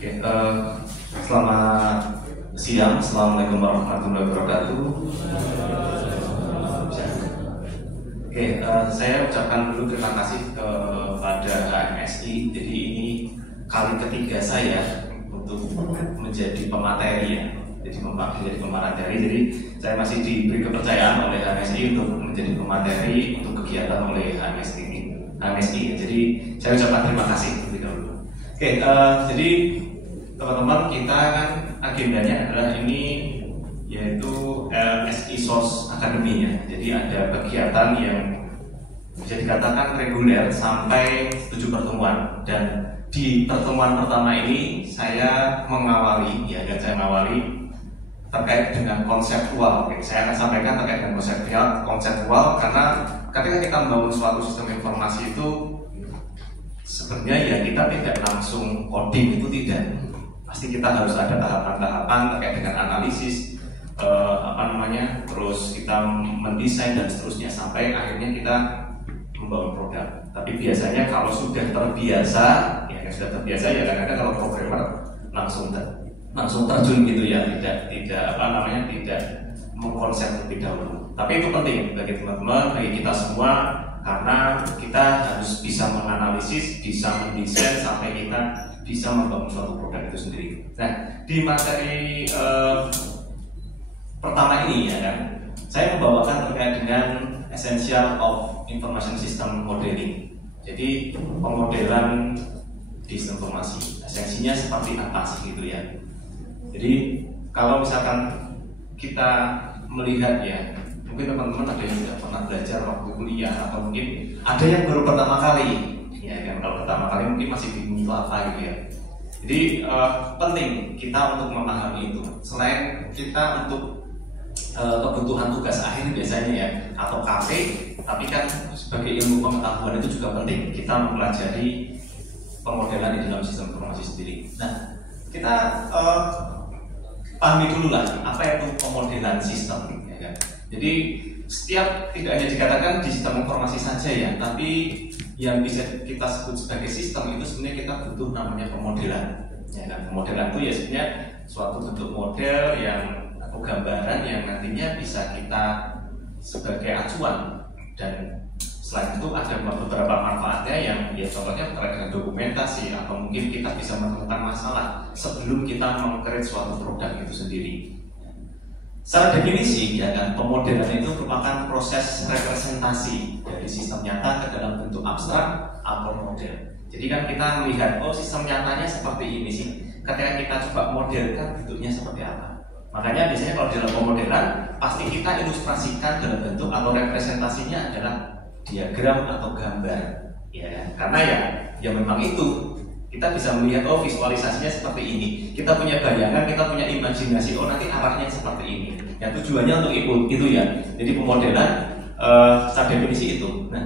Oke, selamat siang, assalamualaikum warahmatullahi wabarakatuh. Oke, saya ucapkan dulu terima kasih kepada HMSI. Jadi ini kali ketiga saya untuk menjadi pemateri ya. Jadi menjadi pemateri. Jadi saya masih diberi kepercayaan oleh HMSI untuk menjadi pemateri untuk kegiatan oleh HMSI. Jadi saya ucapkan terima kasih terlebih dahulu. Oke, jadi teman-teman, kita kan agendanya adalah ini yaitu SI Source Academy ya. Jadi ada kegiatan yang bisa dikatakan reguler sampai 7 pertemuan, dan di pertemuan pertama ini saya mengawali terkait dengan konseptual. Oke, saya akan sampaikan terkait dengan konseptual karena ketika kita membangun suatu sistem informasi itu sebenarnya ya kita tidak langsung coding, itu tidak. Pasti kita harus ada tahapan-tahapan terkait dengan analisis, terus kita mendesain dan seterusnya sampai akhirnya kita membangun produk. Tapi biasanya kalau sudah terbiasa, ya kadang-kadang kalau programmer langsung terjun gitu ya, tidak mengkonsep terlebih dahulu. Tapi itu penting bagi teman-teman, bagi kita semua, karena kita harus bisa menganalisis, bisa mendesain sampai kita bisa membangun suatu produk itu sendiri. Nah, di materi pertama ini ya kan, saya membawakan terkait dengan Essential of Information System Modeling. Jadi pemodelan di sistem informasi, esensinya seperti apa sih gitu ya. Jadi kalau misalkan kita melihat ya, mungkin teman-teman ada yang tidak pernah belajar waktu kuliah, atau mungkin ada yang baru pertama kali ya kan. Kalau pertama kali mungkin masih bingung itu apa gitu ya. Jadi penting kita untuk memahami itu. Selain kita untuk kebutuhan tugas akhir biasanya ya, atau KP, tapi kan sebagai ilmu pengetahuan itu juga penting kita mempelajari pemodelan di dalam sistem informasi sendiri. Nah, kita pahami dulu lah apa itu pemodelan sistem ya kan. Jadi setiap, tidak hanya dikatakan di sistem informasi saja ya, tapi yang bisa kita sebut sebagai sistem itu sebenarnya kita butuh namanya pemodelan ya kan. Pemodelan itu ya sebenarnya suatu bentuk model atau gambaran yang nantinya bisa kita sebagai acuan, dan selain itu ada beberapa manfaatnya yang ya contohnya terkait dengan dokumentasi, atau mungkin kita bisa menemukan masalah sebelum kita meng-create suatu produk itu sendiri. Secara definisi ya kan, pemodelan itu merupakan proses representasi dari sistem nyata ke dalam bentuk abstrak atau model. Jadi kan kita melihat, oh sistem nyatanya seperti ini sih, ketika kita coba modelkan bentuknya seperti apa. Makanya biasanya kalau dalam pemodelan pasti kita ilustrasikan dalam bentuk atau representasinya adalah diagram atau gambar ya, karena ya memang itu kita bisa melihat, oh visualisasinya seperti ini, kita punya bayangan, kita punya imajinasi, oh nanti arahnya seperti ini. Yang tujuannya untuk itu ya. Jadi pemodelan secara definisi itu. Nah,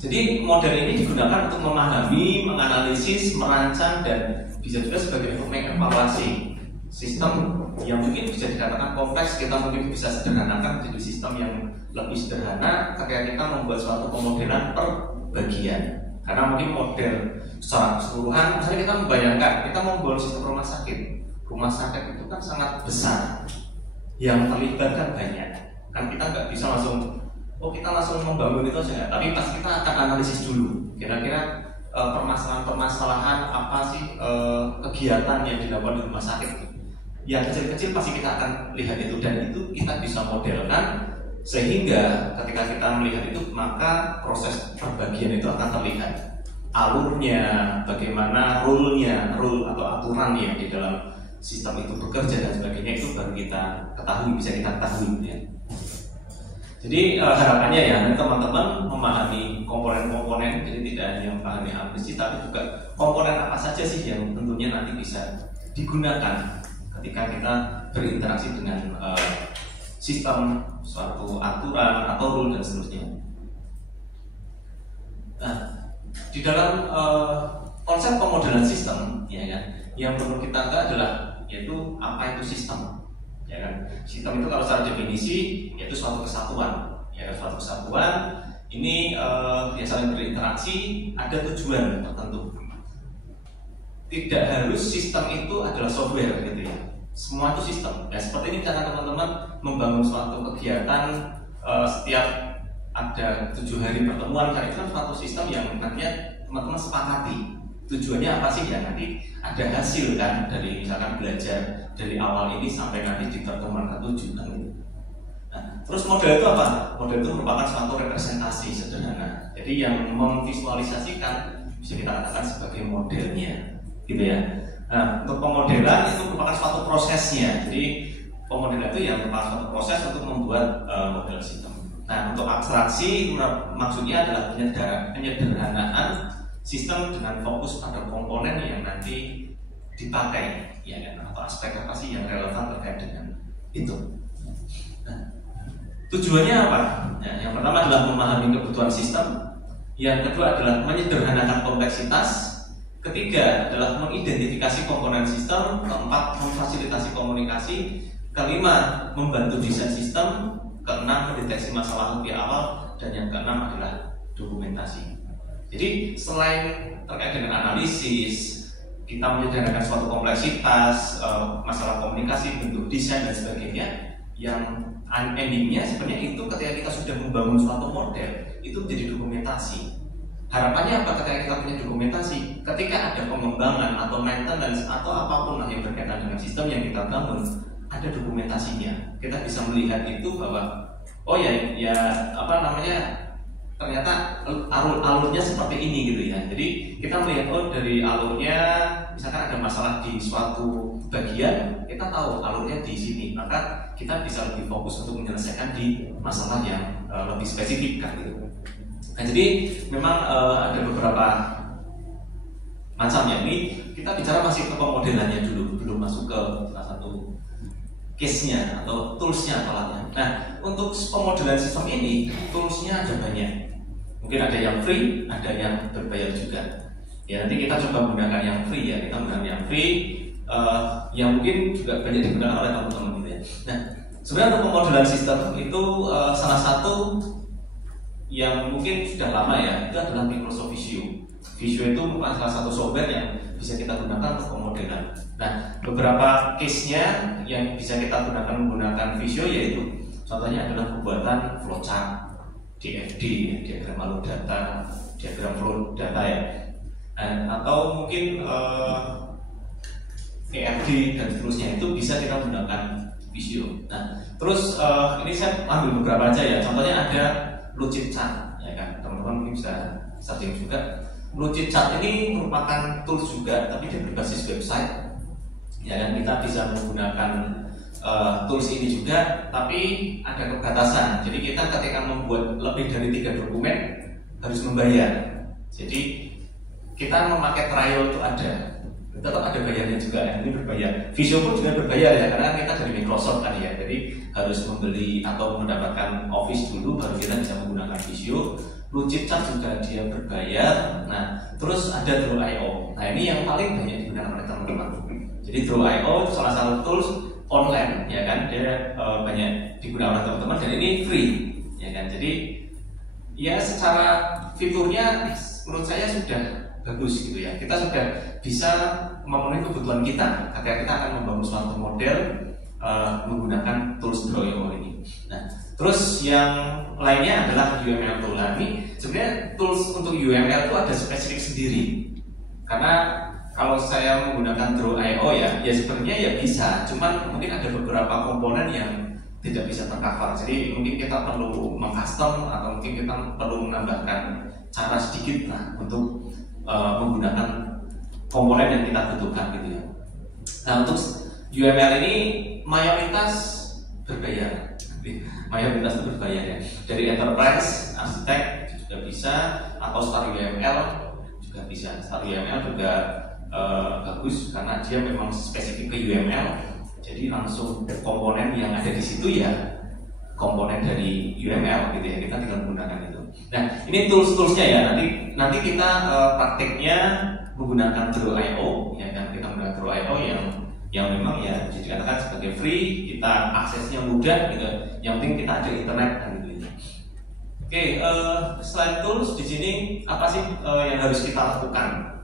jadi model ini digunakan untuk memahami, menganalisis, merancang, dan bisa juga sebagai untuk mengevaluasi sistem yang mungkin bisa dikatakan kompleks. Kita mungkin bisa sederhanakan menjadi sistem yang lebih sederhana ketika kita membuat suatu pemodelan per bagian. Karena mungkin model secara keseluruhan, misalnya kita membayangkan kita membangun sistem rumah sakit. Rumah sakit itu kan sangat besar, yang terlibatkan banyak. Kan kita nggak bisa langsung, kita langsung membangun itu saja. Tapi pasti kita akan analisis dulu. Kira-kira permasalahan-permasalahan apa sih kegiatan yang dilakukan di rumah sakit. Yang kecil-kecil pasti kita akan lihat itu, dan itu kita bisa modelkan sehingga ketika kita melihat itu maka proses perbagian itu akan terlihat, alurnya, bagaimana rule atau aturan yang di dalam sistem itu bekerja dan sebagainya, itu baru kita ketahui, bisa kita ketahui ya. Jadi harapannya ya teman-teman memahami komponen-komponen, jadi tidak hanya memahami aplikasi tapi juga komponen apa saja sih yang tentunya nanti bisa digunakan ketika kita berinteraksi dengan sistem, suatu aturan atau rule dan seterusnya. Nah, di dalam konsep pemodelan sistem ya kan, yang perlu kita tahu adalah yaitu apa itu sistem ya kan. Sistem itu kalau secara definisi yaitu suatu kesatuan ya, suatu kesatuan ini yang saling berinteraksi, ada tujuan tertentu. tidak harus sistem itu adalah software gitu ya. Semua itu sistem. Ya seperti ini cara teman-teman membangun suatu kegiatan setiap ada 7 hari pertemuan, karena itu kan suatu sistem yang nantinya teman-teman sepakati. Tujuannya apa sih ya, nanti ada hasil kan dari misalkan belajar dari awal ini sampai nanti di pertemuan ke-7 kan gitu. Nah, terus model itu apa? Model itu merupakan suatu representasi sederhana. Jadi yang memvisualisasikan bisa kita katakan sebagai modelnya, gitu ya. Nah, untuk pemodelan itu merupakan suatu prosesnya. Jadi pemodelan itu yang merupakan suatu proses untuk membuat model sistem. Nah, untuk abstraksi maksudnya adalah penyederhanaan sistem dengan fokus pada komponen yang nanti dipakai, ya kan? Atau aspek apa sih yang relevan terkait dengan itu. Nah, tujuannya apa? Ya, yang pertama adalah memahami kebutuhan sistem. Yang kedua adalah menyederhanakan kompleksitas. Ketiga adalah mengidentifikasi komponen sistem. Keempat, memfasilitasi komunikasi. Kelima, membantu desain sistem. Keenam, mendeteksi masalah lebih awal. Dan yang keenam adalah dokumentasi. Jadi selain terkait dengan analisis, kita menyederhanakan suatu kompleksitas, masalah komunikasi, bentuk desain dan sebagainya, yang endingnya sebenarnya itu ketika kita sudah membangun suatu model itu menjadi dokumentasi. Harapannya apa ketika kita punya dokumentasi? Ketika ada pengembangan atau maintenance atau apapun yang berkaitan dengan sistem yang kita bangun, ada dokumentasinya. Kita bisa melihat itu bahwa oh ya apa namanya, ternyata alurnya seperti ini gitu ya. Jadi kita melihat oh dari alurnya misalkan ada masalah di suatu bagian, kita tahu alurnya di sini, maka kita bisa lebih fokus untuk menyelesaikan di masalah yang lebih spesifik kan gitu. Nah, jadi memang ada beberapa macam ya. Ini kita bicara masih ke pemodelannya dulu, belum masuk ke salah satu case-nya atau tools-nya atau alatnya. Nah, untuk pemodelan sistem ini tools-nya ada banyak. Mungkin ada yang free, ada yang berbayar juga. Ya nanti kita coba menggunakan yang free ya. Kita menggunakan yang free, yang mungkin juga banyak digunakan oleh teman-teman gitu ya. Nah, sebenarnya untuk pemodelan sistem itu salah satu yang mungkin sudah lama ya, itu adalah Microsoft Visio. Visio itu merupakan salah satu software yang bisa kita gunakan untuk pemodelan. Nah, beberapa case-nya yang bisa kita gunakan menggunakan Visio yaitu contohnya adalah pembuatan flowchart, DFD, diagram alur data, diagram flow data ya, atau mungkin EFD dan seterusnya, itu bisa kita gunakan Visio. Nah, terus ini saya ambil beberapa aja ya. Contohnya ada Lucid Chart, ya kan, teman-teman mungkin bisa searching juga. Lucid Chart ini merupakan tools juga, tapi dia berbasis website. Ya kan, kita bisa menggunakan tools ini juga, tapi ada kebatasan. Jadi kita ketika membuat lebih dari 3 dokumen harus membayar. Jadi kita memakai trial itu ada, tetap ada bayarnya juga ya. Ini berbayar. Visio pun juga berbayar ya, karena kita dari Microsoft kan ya. Jadi harus membeli atau mendapatkan Office dulu baru kita bisa menggunakan Visio. Lucid Chart juga dia berbayar. Nah, terus ada Draw.io. Nah, ini yang paling banyak digunakan oleh teman-teman. Jadi Draw.io itu salah satu tools online ya kan, dia banyak digunakan oleh teman-teman dan ini free ya kan. Jadi ya secara fiturnya menurut saya sudah bagus gitu ya. Kita sudah bisa memenuhi kebutuhan kita ketika kita akan membangun suatu model menggunakan tools Draw.io ini. Nah, terus yang lainnya adalah UML tool. Nah, ini sebenarnya tools untuk UML itu ada spesifik sendiri. Karena kalau saya menggunakan Draw.io ya sebenarnya ya bisa, cuman mungkin ada beberapa komponen yang tidak bisa tercover. Jadi mungkin kita perlu mengcustom atau mungkin kita perlu menambahkan cara sedikit lah untuk menggunakan komponen yang kita butuhkan gitu ya. Nah, untuk UML ini mayoritas berbayar. Mayoritas itu berbayar ya. Dari enterprise, arsitek juga bisa, atau Star UML juga bisa. Star UML juga bagus karena dia memang spesifik ke UML. Jadi langsung komponen yang ada di situ ya komponen dari UML gitu ya. Kita tinggal menggunakan itu. Nah, ini tools-toolsnya ya. Nanti kita prakteknya menggunakan Draw.io ya kan. Kita menggunakan Draw.io yang memang ya bisa dikatakan sebagai free, kita aksesnya mudah gitu. Yang penting kita ada internet kan gitu. Oke, selain tools di sini apa sih yang harus kita lakukan?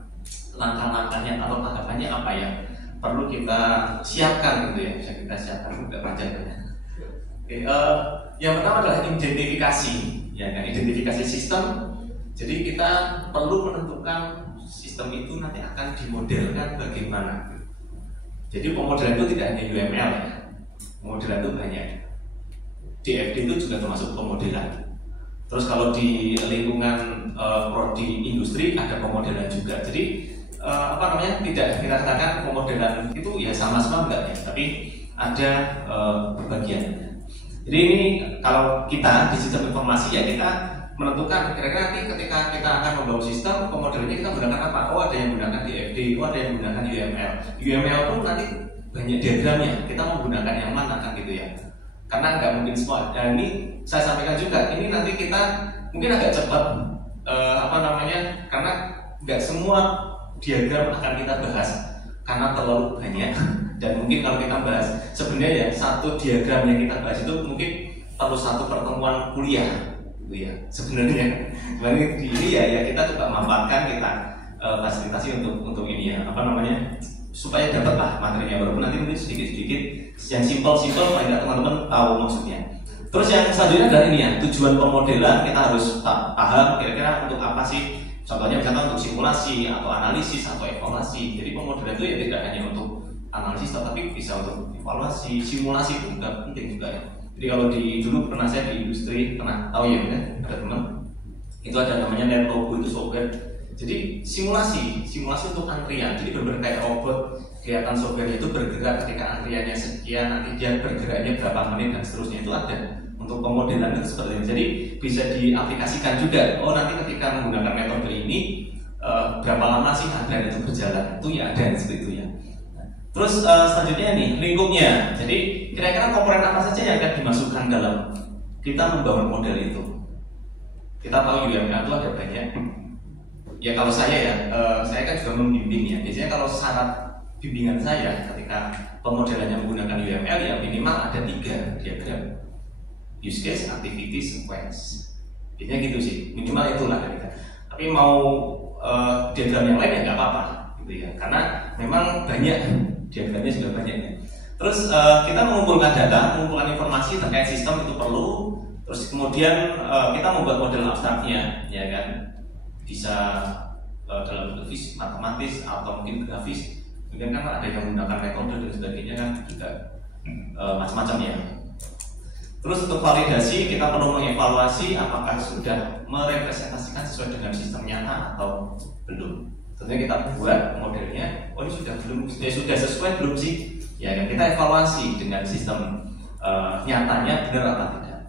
langkah-langkahnya atau tahapannya apa yang perlu kita siapkan gitu ya, bisa kita siapkan juga panjangnya. Oke, yang pertama adalah identifikasi, ya kan, identifikasi sistem. Jadi kita perlu menentukan sistem itu nanti akan dimodelkan bagaimana. Jadi pemodelan itu tidak hanya UML ya, pemodelan itu banyak. DFD itu juga termasuk pemodelan. Terus kalau di lingkungan prodi industri ada pemodelan juga. Jadi tidak kita katakan pemodelan itu ya sama-sama enggak ya, tapi ada berbagian. Jadi ini kalau kita di sistem informasi ya kita menentukan kira-kira nanti ketika kita akan membangun sistem pemodelannya kita menggunakan apa? Oh ada yang menggunakan DFD, oh ada yang menggunakan UML. UML pun nanti banyak diagramnya, kita menggunakan yang mana kan gitu ya. Karena nggak mungkin semua. Dan ini saya sampaikan juga, ini nanti kita mungkin agak cepat karena nggak semua diagram akan kita bahas karena terlalu banyak. Dan mungkin kalau kita bahas sebenarnya ya satu diagram yang kita bahas itu mungkin perlu satu pertemuan kuliah gitu ya sebenarnya. Di ini ya kita coba manfaatkan, kita fasilitasi untuk ini ya supaya dapat lah materinya, walaupun nanti mungkin sedikit-sedikit yang simpel-simpel paling nggak teman-teman tahu maksudnya. Terus yang selanjutnya adalah ini ya, tujuan pemodelan kita harus paham kira-kira untuk apa sih. Contohnya misalnya untuk simulasi atau analisis atau evaluasi. Jadi pemodelan itu ya tidak hanya untuk analisis tapi bisa untuk evaluasi, simulasi itu juga penting juga ya. Jadi kalau dulu pernah saya di industri pernah tahu ya kan, ada teman itu ada namanya NetRobo, itu software. Jadi simulasi untuk antrian. Jadi benar-benar kayak robot, kelihatan softwarenya itu bergerak ketika antriannya sekian, nanti dia bergeraknya berapa menit dan seterusnya, itu ada. Untuk pemodelan itu seperti ini. Jadi bisa diaplikasikan juga. Oh nanti ketika menggunakan metode ini berapa lama sih antrian itu berjalan? Itu ya ada seperti itu ya. Terus selanjutnya nih lingkupnya. Jadi kira-kira komponen apa saja yang akan dimasukkan dalam kita membangun model itu? Kita tahu UML itu ada banyak. Ya kalau saya saya kan juga membimbing ya. Biasanya kalau syarat bimbingan saya ketika pemodelannya menggunakan UML ya minimal ada 3 diagram: use case, activity, sequence. Biasanya gitu sih. Minimal itulah kita. Tapi mau diagram yang lain ya nggak apa-apa gitu ya. Karena memang banyak diagramnya sudah banyak ya. Terus kita mengumpulkan data, mengumpulkan informasi terkait sistem itu perlu. Terus kemudian kita membuat model abstraknya, ya kan, bisa dalam bentuk fisik, matematis atau mungkin grafis. Mungkin kan ada yang menggunakan metode dan sebagainya kan juga macam-macam ya. Terus untuk validasi kita perlu mengevaluasi apakah sudah merepresentasikan sesuai dengan sistem nyata atau belum. Tentunya kita buat modelnya, oh ini sudah belum, sudah sesuai belum sih? Ya kan kita evaluasi dengan sistem nyatanya benar atau tidak.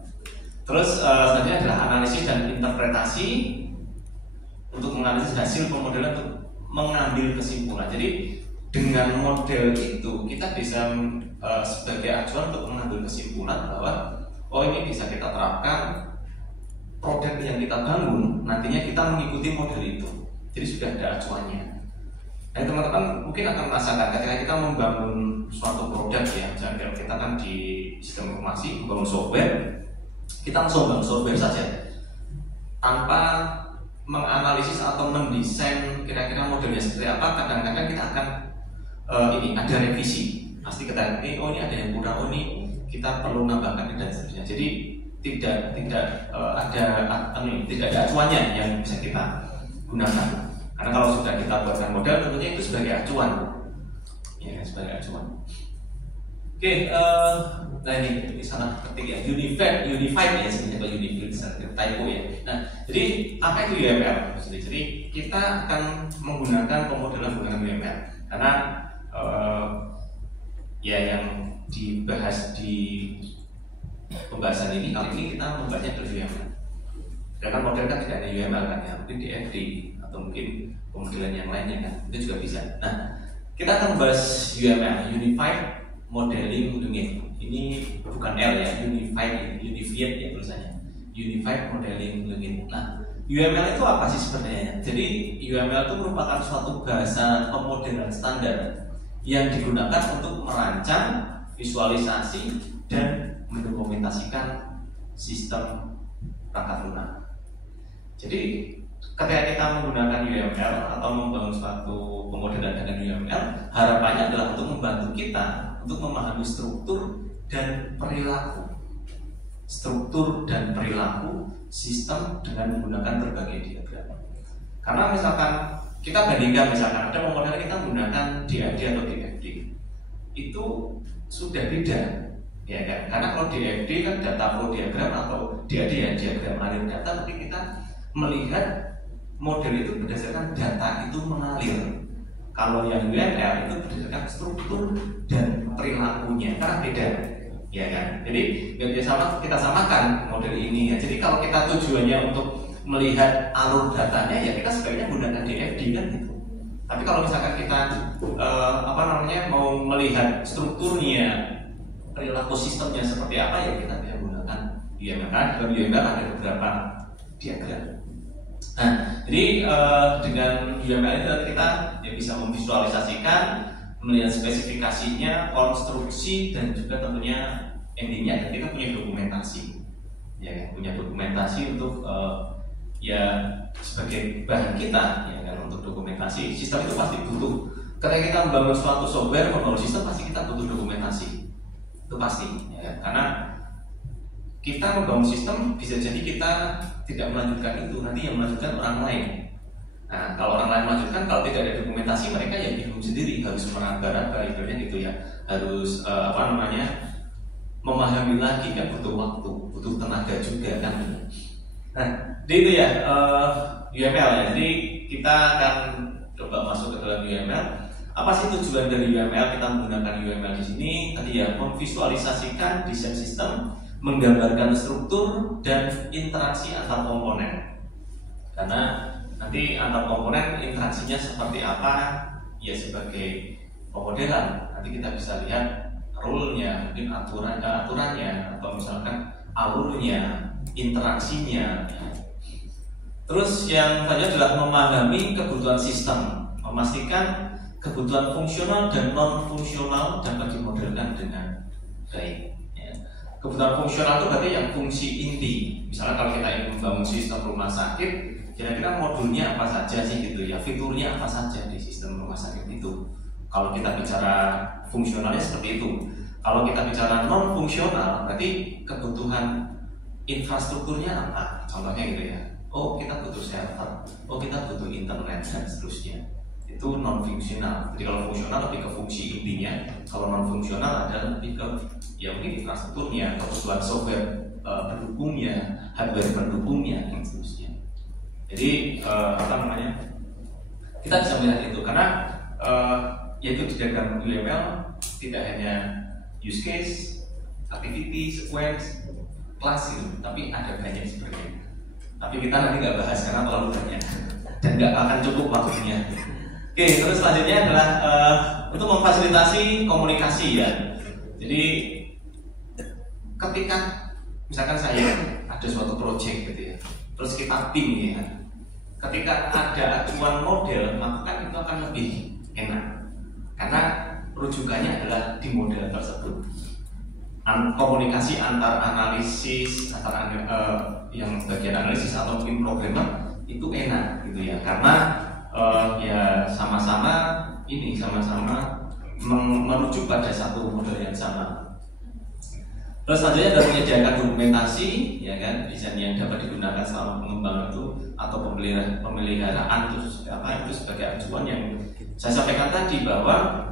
Terus selanjutnya adalah analisis dan interpretasi untuk menganalisis hasil pemodelan untuk mengambil kesimpulan. Jadi dengan model itu kita bisa sebagai acuan untuk mengambil kesimpulan bahwa oh ini bisa kita terapkan produk yang kita bangun nantinya kita mengikuti model itu. Jadi sudah ada acuannya. Nah teman-teman mungkin akan merasakan ketika kita membangun suatu produk ya, misalnya kita kan di sistem informasi membangun software, kita langsung bangun software saja tanpa menganalisis atau mendesain kira-kira modelnya seperti apa. Kadang-kadang kita akan ada revisi. Pasti kita oh ini ada yang kurang, oh ini kita perlu nambahkan dan seterusnya. Jadi tidak ada acuannya yang bisa kita gunakan. Karena kalau sudah kita buatkan model tentunya itu sebagai acuan. Ya, sebagai acuan. Oke, nah ini sangat penting ya, unified ya sebenarnya, kalau unified typo ya. Nah, jadi apa itu UML? Jadi kita akan menggunakan pemodelan menggunakan UML karena ya yang dibahas di pembahasan ini kali ini kita membahasnya dari UML. Karena model kan tidak hanya UML kan ya, mungkin DFD atau mungkin pemodelan yang lainnya kan, itu juga bisa. Nah, kita akan membahas UML, Unified Modeling Unit. Ini bukan L ya, Unified ya tulisannya. Unified Modeling Unit. Nah, UML itu apa sih sebenarnya? Jadi UML itu merupakan suatu bahasa pemodelan standar yang digunakan untuk merancang, visualisasi, dan mendokumentasikan sistem perangkat lunak. Jadi ketika kita menggunakan UML atau membangun suatu pemodelan dengan UML, harapannya adalah untuk membantu kita untuk memahami struktur dan perilaku sistem dengan menggunakan berbagai diagram. Karena misalkan kita bandingkan, misalkan ada pemodelan kita menggunakan DAD atau DFD, itu sudah beda, ya kan? Karena kalau DFD kan data flow diagram, atau DAD ya diagram alir data, tapi kita melihat model itu berdasarkan data itu mengalir. Kalau yang UML itu berdasarkan struktur dan perilakunya, karena beda, ya kan? Jadi kita samakan model ini ya. Jadi kalau kita tujuannya untuk melihat alur datanya, ya kita sebaiknya gunakan DFD kan gitu. Tapi kalau misalkan kita mau melihat strukturnya, perilaku sistemnya seperti apa, ya kita bisa gunakan UML. Karena dalam UML ada beberapa diagram. Nah, jadi dengan UML itu nanti kita ya bisa memvisualisasikan, melihat spesifikasinya, konstruksi, dan juga tentunya endingnya kita punya dokumentasi, ya kan? Punya dokumentasi untuk ya sebagai bahan kita, ya kan? Untuk dokumentasi sistem itu pasti butuh. Ketika kita membangun suatu software, membangun sistem, pasti kita butuh dokumentasi, itu pasti, ya kan? Karena kita membangun sistem bisa jadi kita tidak melanjutkan itu, nanti yang melanjutkan orang lain. Nah, kalau orang lain melanjutkan, kalau tidak ada dokumentasi, mereka ya bingung sendiri, harus meraba-raba, ibaratnya gitu ya, harus memahami lagi, kan butuh waktu, butuh tenaga juga kan. Nah, jadi itu ya UML ya. Jadi kita akan coba masuk ke dalam UML. Apa sih tujuan dari UML? Kita menggunakan UML di sini tadi ya, memvisualisasikan desain sistem, menggambarkan struktur dan interaksi antar komponen. Karena nanti antar komponen interaksinya seperti apa, ya sebagai pemodelan nanti kita bisa lihat rule-nya, mungkin aturannya, atau misalkan alurnya, interaksinya. Terus yang tadi adalah memahami kebutuhan sistem, memastikan kebutuhan fungsional dan non fungsional dapat dimodelkan dengan baik. Kebutuhan fungsional itu berarti yang fungsi inti. Misalnya kalau kita ingin membangun sistem rumah sakit, kira-kira modulnya apa saja sih gitu ya, fiturnya apa saja di sistem rumah sakit itu. Kalau kita bicara fungsionalnya seperti itu. Kalau kita bicara non fungsional, berarti kebutuhan infrastrukturnya apa? Contohnya gitu ya. Oh, kita butuh server. Oh, kita butuh internet dan seterusnya. Itu non fungsional. Jadi kalau fungsional lebih ke fungsi intinya, kalau non fungsional adalah lebih ke ya mungkin infrastrukturnya, kebutuhan software pendukungnya, hardware pendukungnya dan seterusnya. Jadi kita bisa melihat itu karena yaitu di dalam UML tidak hanya use case, activity, sequence, class gitu, tapi ada banyak sebenarnya. Tapi kita nanti nggak bahas karena terlalu banyak dan nggak akan cukup waktunya. Oke, terus selanjutnya adalah untuk memfasilitasi komunikasi ya. Jadi ketika misalkan saya ada suatu project gitu ya, terus kita tim ya, ketika ada acuan model, maka kan itu akan lebih enak karena rujukannya adalah di model tersebut. Komunikasi antar analisis, yang bagian analisis atau tim programmer itu enak gitu ya, karena ya sama-sama merujuk pada satu model yang sama. Terus selanjutnya adalah menyediakan dokumentasi, ya kan, desain yang dapat digunakan selama pengembangan itu atau pemeliharaan itu sebagai acuan yang saya sampaikan tadi bahwa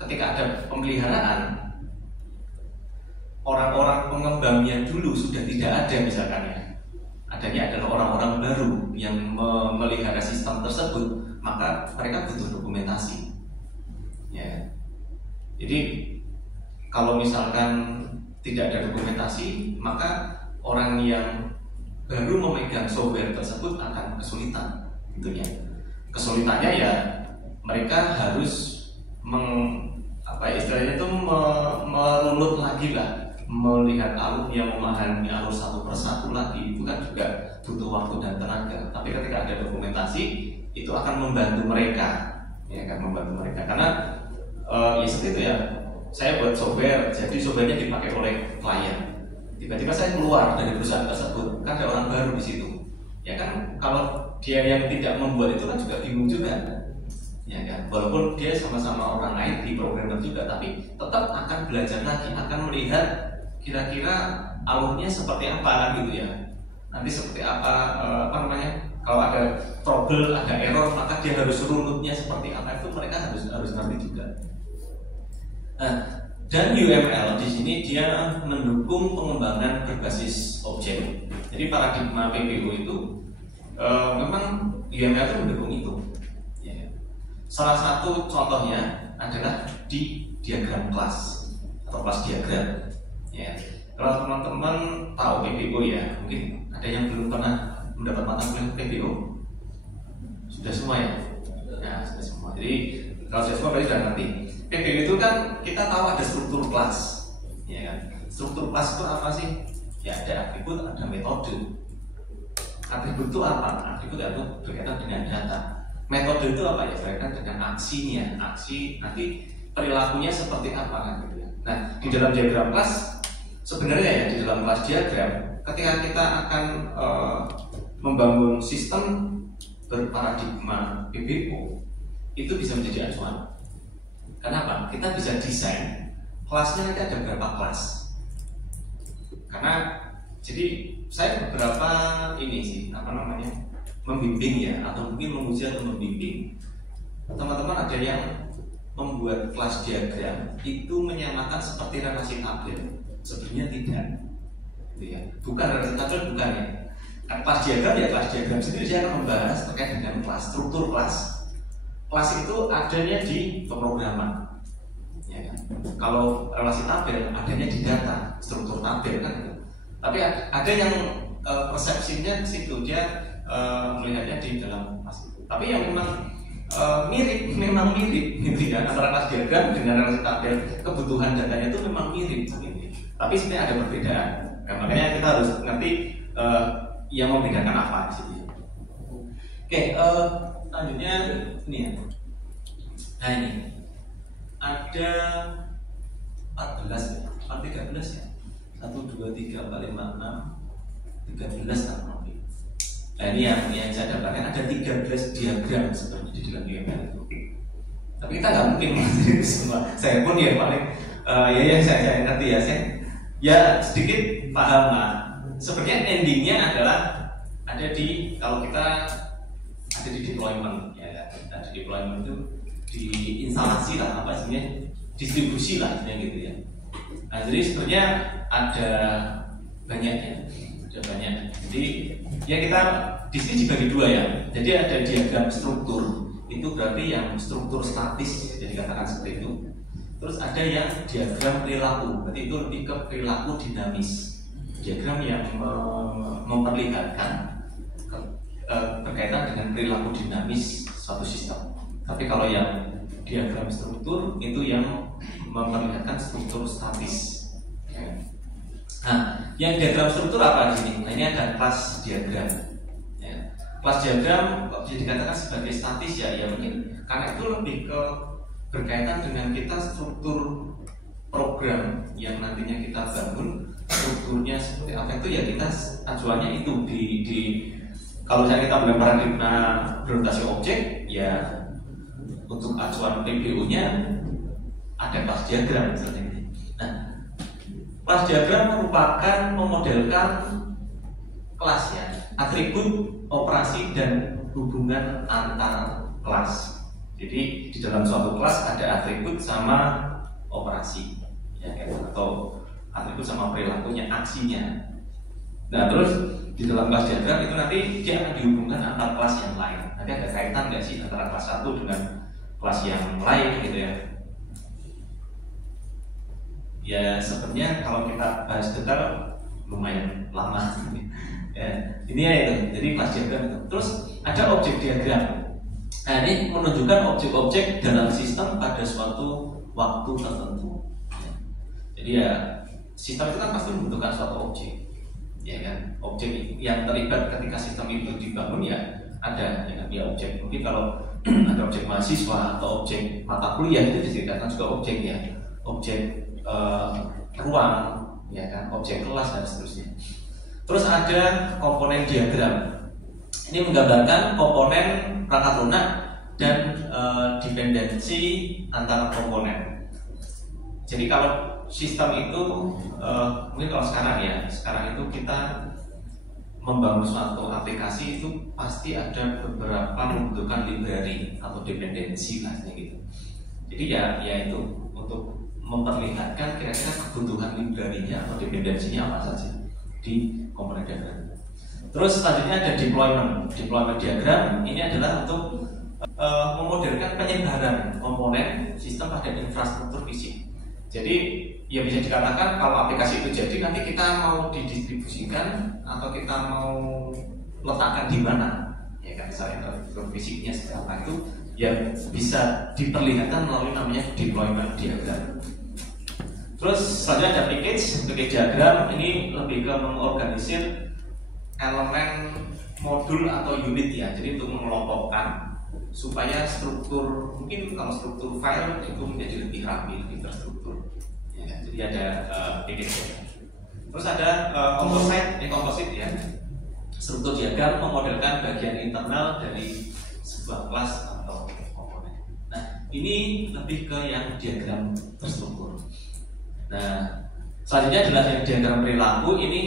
ketika ada pemeliharaan, orang-orang pengembangnya dulu sudah tidak ada misalkan ya, adanya adalah orang-orang baru yang memelihara sistem tersebut, maka mereka butuh dokumentasi ya. Jadi kalau misalkan tidak ada dokumentasi, maka orang yang baru memegang software tersebut akan kesulitan tentunya. Kesulitannya ya mereka harus istilahnya itu merunut lagi lah, melihat alurnya, memahami alur satu persatu lagi, itu kan juga butuh waktu dan tenaga. Tapi ketika ada dokumentasi, itu akan membantu mereka, ya kan, membantu mereka. Karena ya seperti itu ya, saya buat software, jadi softwarenya dipakai oleh klien. Tiba-tiba saya keluar dari perusahaan tersebut, kan ada orang baru di situ. Ya kan, kalau dia yang tidak membuat itu kan juga bingung juga, ya kan. Walaupun dia sama-sama orang IT programmer juga, tapi tetap akan belajar lagi, akan melihat kira-kira alurnya seperti apa kan gitu ya. Nanti seperti apa namanya? Kalau ada trouble, ada error, maka dia harus runutnya seperti apa, itu mereka harus ngerti juga. Nah, dan UML di sini dia mendukung pengembangan berbasis objek. Jadi paradigma PBO itu memang UML itu mendukung itu. Ya. Salah satu contohnya adalah di diagram kelas atau kelas diagram. Ya. Kalau teman-teman tahu PBO ya, mungkin ada yang belum pernah mendapat mata kuliah PBO. Sudah semua ya? Ya, sudah semua. Jadi kalau sudah semua berarti sudah ngerti. PBO itu kan kita tahu ada struktur kelas, ya kan? Struktur kelas itu apa sih? Ya ada atribut, ada metode. Atribut itu apa? Atribut itu berkaitan dengan data. Metode itu apa ya? Berkaitan dengan aksinya. Aksi nanti perilakunya seperti apa kan gitu ya. Nah di dalam diagram kelas sebenarnya ya di dalam kelas diagram ketika kita akan membangun sistem berparadigma PBO itu bisa menjadi acuan. Kenapa? Kita bisa desain kelasnya nanti ada berapa kelas. Karena jadi saya beberapa ini sih membimbing ya, atau mungkin menguji atau membimbing teman-teman ada yang membuat kelas diagram itu menyamakan seperti relasi tabel. Sebenarnya tidak, gitu ya. Bukan relasi tabel, bukan ya. Kelas diagram ya kelas diagram sendiri saya akan membahas terkait dengan kelas, struktur kelas. Kelas itu adanya di pemrograman, ya kan? Kalau relasi tabel adanya di data, struktur tabel kan gitu. Tapi ada yang persepsinya ke situ, dia melihatnya di dalam kelas itu. Tapi yang memang memang mirip gitu ya, antara kelas diagram dengan relasi tabel, kebutuhan datanya itu memang mirip gitu. Tapi sebenarnya ada perbedaan. Nah, makanya kita harus ngerti yang membedakan apa di sini. Oke, selanjutnya ini ya. Nah ini ada 14 ya, 13 ya. 1, 2, 3, 4, 5, 6, 13 kan. Nah ini yang saya dapatkan ada 13 diagram sebenarnya di dalam UML itu. Tapi kita nggak mungkin mengatakan semua. Saya pun ya paling saya ngerti ya, saya sedikit paham lah. Sebenarnya endingnya adalah ada di kalau kita ada di deployment ya, ada di deployment itu di instalasi lah apa sebenarnya distribusi lah sebenarnya gitu ya. Nah jadi sebenarnya ada banyak ya, ada banyak. Jadi ya kita di sini dibagi dua ya. Jadi ada diagram struktur itu berarti yang struktur statis jadi katakan seperti itu. Terus ada yang diagram perilaku, berarti itu lebih ke perilaku dinamis. Diagram yang memperlihatkan berkaitan dengan perilaku dinamis suatu sistem. Tapi kalau yang diagram struktur itu yang memperlihatkan struktur statis. Nah, yang diagram struktur apa di sini? Nah, ini ada kelas diagram. Ya. Kelas diagram bisa dikatakan sebagai statis ya mungkin karena itu lebih ke berkaitan dengan kita struktur program yang nantinya kita bangun, strukturnya seperti apa itu ya kita acuannya itu di kalau misalnya kita menggunakan paradigma berorientasi objek ya untuk acuan PBO-nya ada kelas diagram misalnya. Nah, kelas diagram merupakan memodelkan kelas ya, atribut, operasi dan hubungan antar kelas. Jadi di dalam suatu kelas ada atribut sama operasi ya, atau atribut sama perilakunya, aksinya. Nah terus di dalam kelas diagram itu nanti dia akan dihubungkan antar kelas yang lain. Nanti ada kaitan nggak sih antara kelas satu dengan kelas yang lain gitu ya. Ya sebenarnya kalau kita bahas detail lumayan lama. Ya, ini ya itu. Jadi kelas diagram itu. Terus ada objek diagram. Nah ini menunjukkan objek-objek dalam sistem pada suatu waktu tertentu. Jadi ya sistem itu kan pasti membutuhkan suatu objek, ya kan? Objek yang terlibat ketika sistem itu dibangun ya ada ya kan? Ya objek. Mungkin kalau ada objek mahasiswa atau objek mata kuliah itu disebutkan juga objek ya, objek ruang, ya kan? Objek kelas dan seterusnya. Terus ada komponen diagram. Ini menggambarkan komponen perangkat lunak dan dependensi antar komponen. Jadi kalau sistem itu mungkin kalau sekarang itu kita membangun suatu aplikasi itu pasti ada beberapa membutuhkan library atau dependensi lah gitu. Jadi ya itu untuk memperlihatkan kira-kira kebutuhan library-nya atau dependensinya apa saja di komponen diagram. Terus selanjutnya ada deployment diagram. Ini adalah untuk memodelkan penyebaran komponen sistem pada infrastruktur fisik. Jadi ya bisa dikatakan kalau aplikasi itu jadi nanti kita mau didistribusikan atau kita mau letakkan di mana, ya kan, misalnya infrastruktur fisiknya seperti apa itu yang bisa diperlihatkan melalui namanya deployment diagram. Terus selanjutnya ada package diagram. Ini lebih ke mengorganisir elemen modul atau unit ya. Jadi untuk mengelompokkan supaya struktur, mungkin kalau struktur file itu menjadi lebih rapi, lebih terstruktur. Ya, jadi ada package. Terus ada composite ya. Struktur diagram memodelkan bagian internal dari sebuah kelas atau komponen. Nah, ini lebih ke yang diagram terstruktur. Nah, selanjutnya adalah yang diagram perilaku. Ini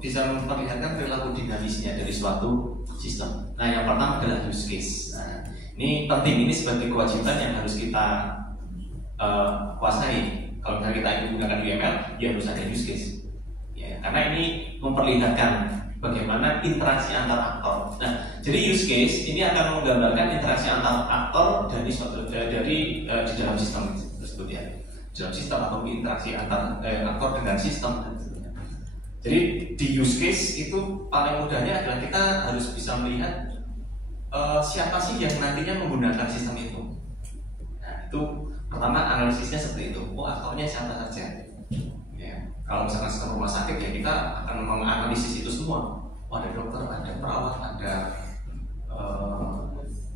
bisa memperlihatkan perilaku dinamisnya dari suatu sistem. Nah, yang pertama adalah use case. Nah, ini penting, ini sebagai kewajiban yang harus kita kuasai. Kalau misalnya kita ingin menggunakan UML, ya harus ada use case. Ya, karena ini memperlihatkan bagaimana interaksi antar aktor. Nah, jadi use case ini akan menggambarkan interaksi antar aktor dari di dalam sistem tersebut ya. Dalam sistem atau interaksi antar aktor dengan sistem. Jadi di use case itu paling mudahnya adalah kita harus bisa melihat siapa sih yang nantinya menggunakan sistem itu. Nah, itu pertama analisisnya seperti itu. Oh, aktornya siapa saja. Ya, kalau misalkan sistem rumah sakit ya kita akan menganalisis itu semua. Oh, ada dokter, ada perawat, ada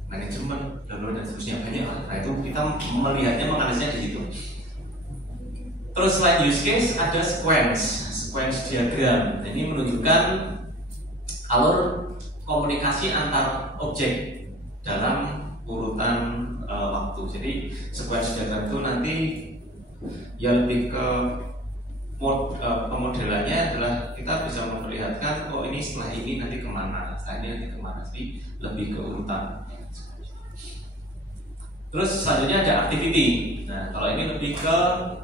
manajemen, dan seterusnya banyak. Nah, itu kita melihatnya, menganalisisnya di situ. Terus selain use case ada sequence diagram. Ini menunjukkan alur komunikasi antar objek dalam urutan waktu. Jadi sequence diagram itu nanti ya lebih ke pemodelannya adalah kita bisa memperlihatkan oh ini setelah ini nanti kemana, setelah ini nanti kemana. Jadi lebih ke urutan. Terus selanjutnya ada activity. Nah, kalau ini lebih ke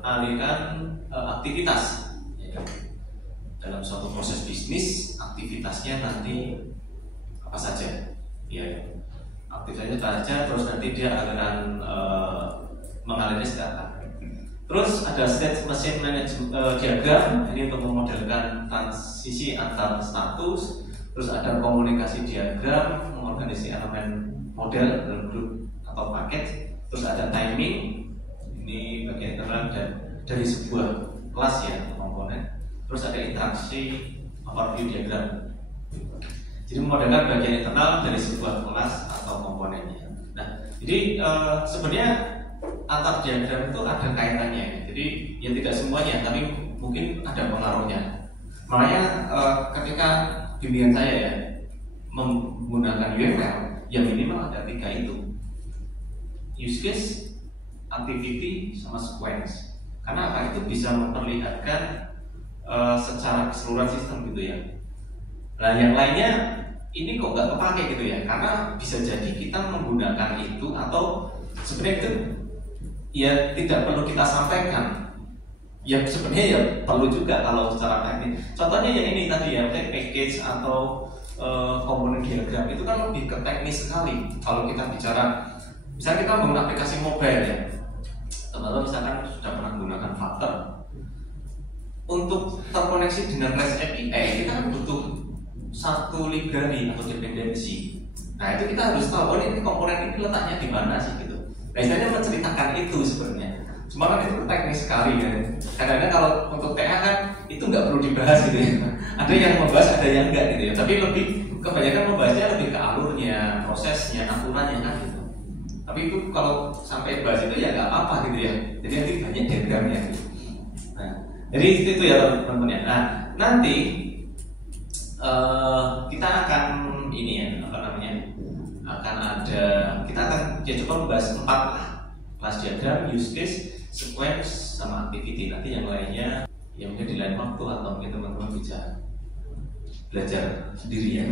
aliran aktivitas ya. Dalam suatu proses bisnis, aktivitasnya nanti apa saja ya, aktivitasnya apa saja, terus nanti dia aliran mengalirnya seperti apa. Terus ada state machine management diagram. Ini untuk memodelkan transisi antar status. Terus ada komunikasi diagram, mengorganisasi elemen model dalam grup atau paket. Terus ada timing, ini bagian internal dan dari sebuah kelas ya, komponen. Terus ada interaksi overview diagram. Jadi memodelkan bagian internal dari sebuah kelas atau komponennya. Nah, jadi sebenarnya antar diagram itu ada kaitannya. Jadi ya tidak semuanya, tapi mungkin ada pengaruhnya. Makanya ketika bimbingan saya ya menggunakan UML, ya minimal ada 3 itu. Use case, activity, sama sequence. Karena apa? Itu bisa memperlihatkan secara keseluruhan sistem gitu ya. Nah yang lainnya ini kok nggak kepake gitu ya? Karena bisa jadi kita menggunakan itu atau sebenarnya itu ya tidak perlu kita sampaikan. Ya sebenarnya ya perlu juga kalau secara teknis. Contohnya yang ini tadi ya, package atau komponen diagram itu kan lebih ke teknis sekali. Kalau kita bicara misalnya kita menggunakan aplikasi mobile ya, teman-teman misalkan sudah pernah menggunakan Flutter, untuk terkoneksi dengan REST API kita kan butuh satu library atau dependensi. Nah itu kita harus tahu, oh ini komponen ini letaknya di mana sih gitu. Nah istilahnya menceritakan itu sebenarnya. Cuma kan itu teknis sekali kan. Kadang-kadang kalau untuk TA kan itu nggak perlu dibahas gitu ya. Ada yang membahas, ada yang enggak gitu ya. Tapi lebih kebanyakan membahasnya lebih ke alurnya, prosesnya, aturannya kan gitu. Tapi itu kalau sampai bahas itu ya nggak apa-apa gitu ya. Jadi nanti banyak diagramnya gitu. Nah, jadi itu ya teman-teman ya. Nah, nanti kita akan ini ya, apa dia coba membahas 4 lah, kelas diagram, use case, sequence, sama activity. Nanti yang lainnya yang mungkin di lain waktu atau mungkin teman-teman bisa belajar sendiri ya,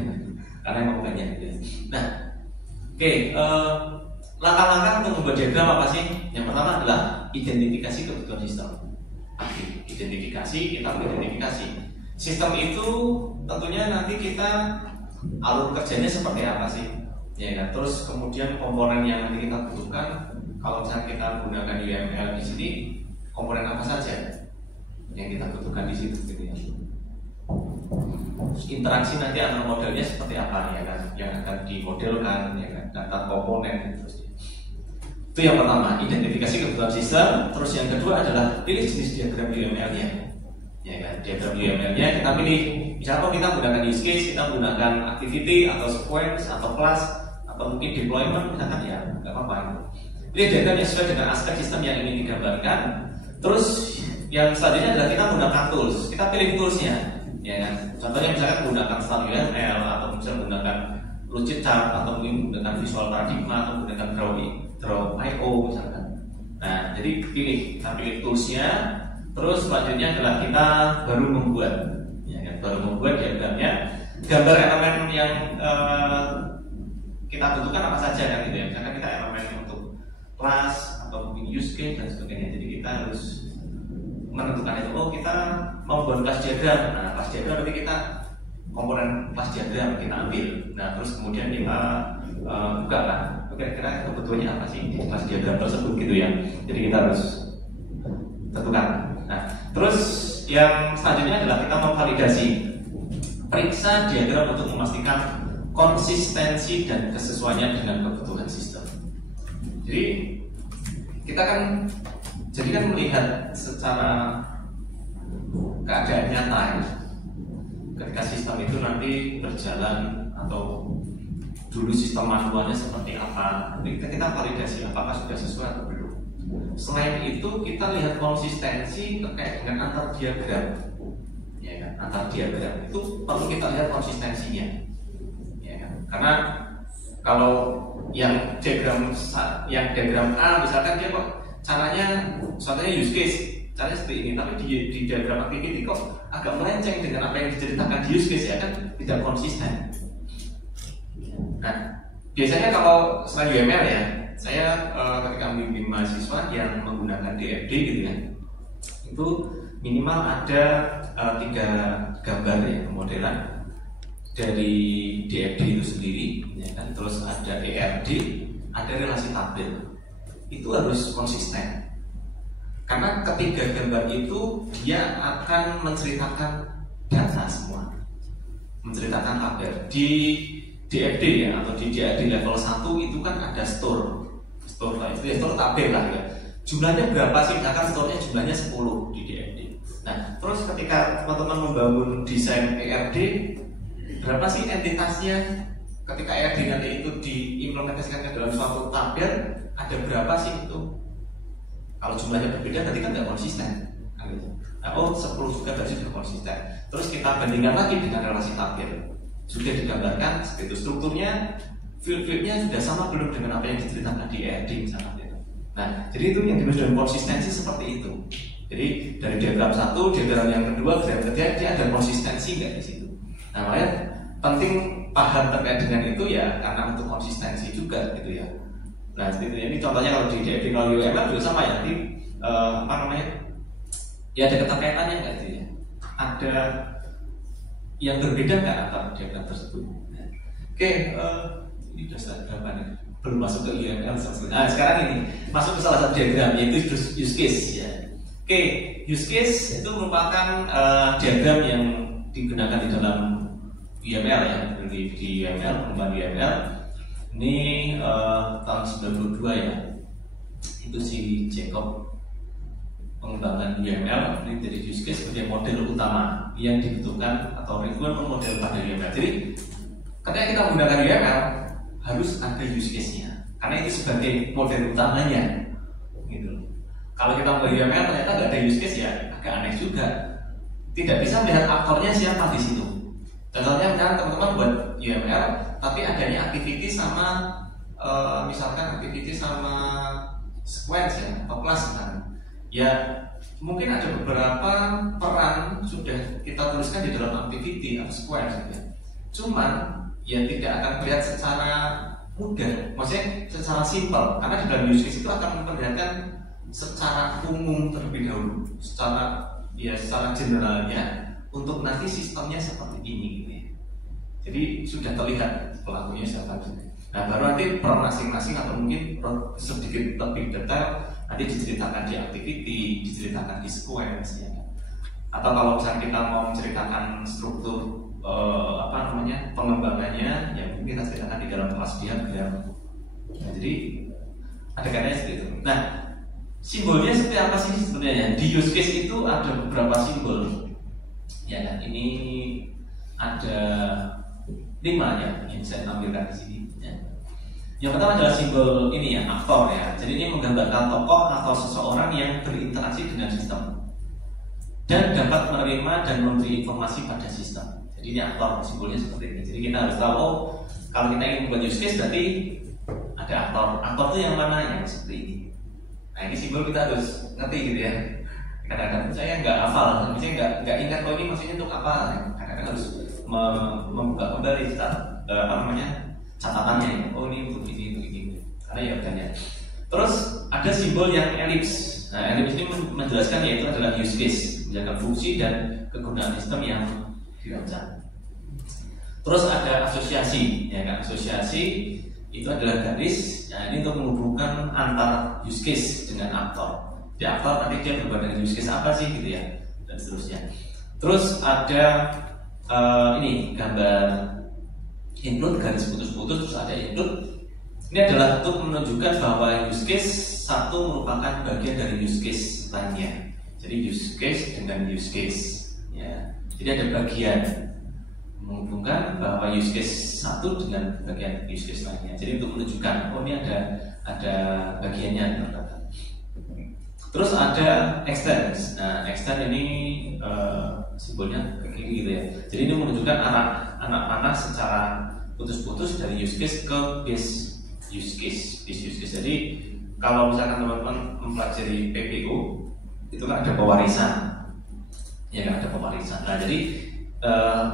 karena emang banyak gitu ya. Nah, oke, langkah-langkah untuk membuat diagram apa sih? Yang pertama adalah identifikasi kebutuhan sistem. Identifikasi, kita mengidentifikasi sistem itu tentunya nanti kita alur kerjanya seperti apa sih, ya kan? Terus kemudian komponen yang nanti kita butuhkan, kalau misalnya kita menggunakan UML di sini, komponen apa saja yang kita butuhkan di situ, gitu ya. Interaksi nanti antar modelnya seperti apa ya kan, yang akan dimodelkan ya kan, data komponen terus. Itu yang pertama, identifikasi kebutuhan sistem. Terus yang kedua adalah pilih jenis diagram UML-nya. Ya kan, diagram UML-nya kita pilih. Misalnya kita menggunakan use case, kita menggunakan activity atau sequence atau class atau mungkin deployment misalkan, ya nggak apa-apa. Pilih diagram yang sesuai dengan aspek sistem yang ingin digambarkan. Terus yang selanjutnya adalah kita menggunakan tools. Kita pilih toolsnya. Ya kan? Contohnya misalkan menggunakan Star UML atau misalnya menggunakan Lucidchart atau mungkin menggunakan Visual Paradigma atau menggunakan Draw.io misalkan. Nah, jadi kita pilih toolsnya. Terus selanjutnya adalah kita baru membuat, ya kan? Baru membuat diagramnya. Gambar elemen yang kita butuhkan apa saja kan gitu ya. Misalkan kita elemen untuk kelas atau mungkin use case dan sebagainya. Jadi kita harus menentukan itu, oh kita mau buat kelas diagram. Nah, kelas diagram berarti kita komponen kelas diagram kita ambil. Nah, terus kemudian kita buka lah, kira-kira kebutuhannya apa sih di kelas diagram tersebut gitu ya. Jadi kita harus tentukan. Nah, terus yang selanjutnya adalah kita memvalidasi, periksa diagram untuk memastikan konsistensi dan kesesuaian dengan kebutuhan sistem. Jadi kita kan melihat secara keadaan nyata ya, ketika sistem itu nanti berjalan atau dulu sistem manualnya seperti apa, kita validasi apakah sudah sesuai atau belum. Selain itu kita lihat konsistensi terkait dengan antar diagram, ya kan? Antar diagram itu perlu kita lihat konsistensinya, ya kan? Karena kalau yang diagram A misalkan dia kok caranya, contohnya use case, caranya seperti ini, tapi di diagram activity kok agak melenceng dengan apa yang diceritakan di use case, ya kan tidak konsisten. Nah, biasanya kalau selain UML ya, saya ketika membimbing mahasiswa yang menggunakan DFD gitu ya, itu minimal ada 3 gambar ya pemodelan dari DFD itu sendiri, ya kan, terus ada ERD, ada relasi tabel. Itu harus konsisten, karena ketiga gambar itu dia akan menceritakan data semua, menceritakan tabel. Di DFD ya, atau di DFD level 1 itu kan ada store lah, itu store tabel lah ya. Jumlahnya berapa sih? Misalkan store-nya jumlahnya 10 di DFD. Nah, terus ketika teman-teman membangun desain ERD, berapa sih entitasnya? Ketika ERD nanti itu diimplementasikan ke dalam suatu tabel, ada berapa sih itu? Kalau jumlahnya berbeda berarti kan nggak konsisten kan gitu. Nah, 10 juga berarti sudah konsisten. Terus kita bandingkan lagi dengan relasi tabel, sudah digambarkan seperti itu strukturnya, field-fieldnya sudah sama belum dengan apa yang diceritakan di ERD misalnya gitu. Nah, jadi itu yang dimaksud dengan konsistensi seperti itu. Jadi dari diagram 1, diagram yang kedua, diagram ketiga, dia ada konsistensi nggak di situ. Nah, makanya penting paham terkait dengan itu ya, karena untuk konsistensi juga gitu ya. Nah, seperti itu. Ini contohnya kalau di DFD, kalau UML juga sama ya. Nanti ya ada keterkaitannya nggak gitu ya. Ada yang berbeda nggak antara diagram tersebut. Nah, oke, ini sudah slide berapa nih? Belum masuk ke UML. Nah, sekarang ini masuk ke salah satu diagram, yaitu use case ya. Oke, use case itu merupakan diagram yang digunakan di dalam UML ya, di UML, pengembangan UML. Ini tahun 92 ya. Itu si Jacob pengembangan UML ini dari use case sebagai model utama yang dibutuhkan atau requirement model pada UML. Jadi ketika kita menggunakan UML harus ada use case-nya, karena itu sebagai model utamanya gitu. Kalau kita menggunakan UML ternyata nggak ada use case ya agak aneh juga. Tidak bisa melihat aktornya siapa di situ. Contohnya misalnya teman-teman buat UML tapi adanya activity sama misalkan activity sama sequence ya, atau kelas misalnya, ya mungkin ada beberapa peran sudah kita tuliskan di dalam activity atau sequence gitu ya. Cuman ya tidak akan terlihat secara mudah, maksudnya secara simpel, karena di dalam use case itu akan memperlihatkan secara umum terlebih dahulu, secara generalnya untuk nanti sistemnya seperti ini gitu ya. Jadi sudah terlihat pelakunya siapa juga. Nah baru nanti per masing-masing atau mungkin sedikit lebih detail nanti diceritakan di activity, diceritakan di sequence ya. Atau kalau misalnya kita mau menceritakan struktur pengembangannya, ya mungkin kita ceritakan di dalam kelas diagram. Nah, jadi ada katanya seperti itu. Nah simbolnya seperti apa sih sebenarnya? Di use case itu ada beberapa simbol. Ya kan? Ini ada 5 ya yang saya tampilkan di sini. Ya. Yang pertama adalah simbol ini ya, aktor ya. Jadi ini menggambarkan tokoh atau seseorang yang berinteraksi dengan sistem dan dapat menerima dan memberi informasi pada sistem. Jadi ini aktor, simbolnya seperti ini. Jadi kita harus tahu, kalau kita ingin membuat use case berarti ada aktor. Aktor itu yang mana? Yang seperti ini. Nah ini simbol kita harus ngerti gitu ya. Kadang-kadang saya nggak hafal, misalnya nggak ingat ini maksudnya untuk apa. Kadang-kadang harus membuka kembali catatannya. Oh ini untuk ini. Karena ya banyak. Terus ada simbol yang elips. Nah elips ini menjelaskan yaitu adalah use case, menjaga fungsi dan kegunaan sistem yang dirancang. Terus ada asosiasi, ya kan? Asosiasi itu adalah garis. Nah ini untuk menghubungkan antara use case dengan aktor. Di aktor nanti dia berubah dengan use case apa sih gitu ya, dan seterusnya. Terus ada ini gambar include garis putus-putus, terus ada include. Ini adalah untuk menunjukkan bahwa use case satu merupakan bagian dari use case lainnya. Jadi use case dengan use case, ya. Jadi ada bagian menghubungkan bahwa use case satu dengan bagian use case lainnya. Jadi untuk menunjukkan oh ini ada bagiannya. Terus ada extend. Nah extend ini simbolnya kayak gini gitu ya. Jadi ini menunjukkan anak panah secara putus-putus dari use case ke base use case. Jadi kalau misalkan teman-teman mempelajari PPO itu kan ada pewarisan, ya kan ada pewarisan. Nah jadi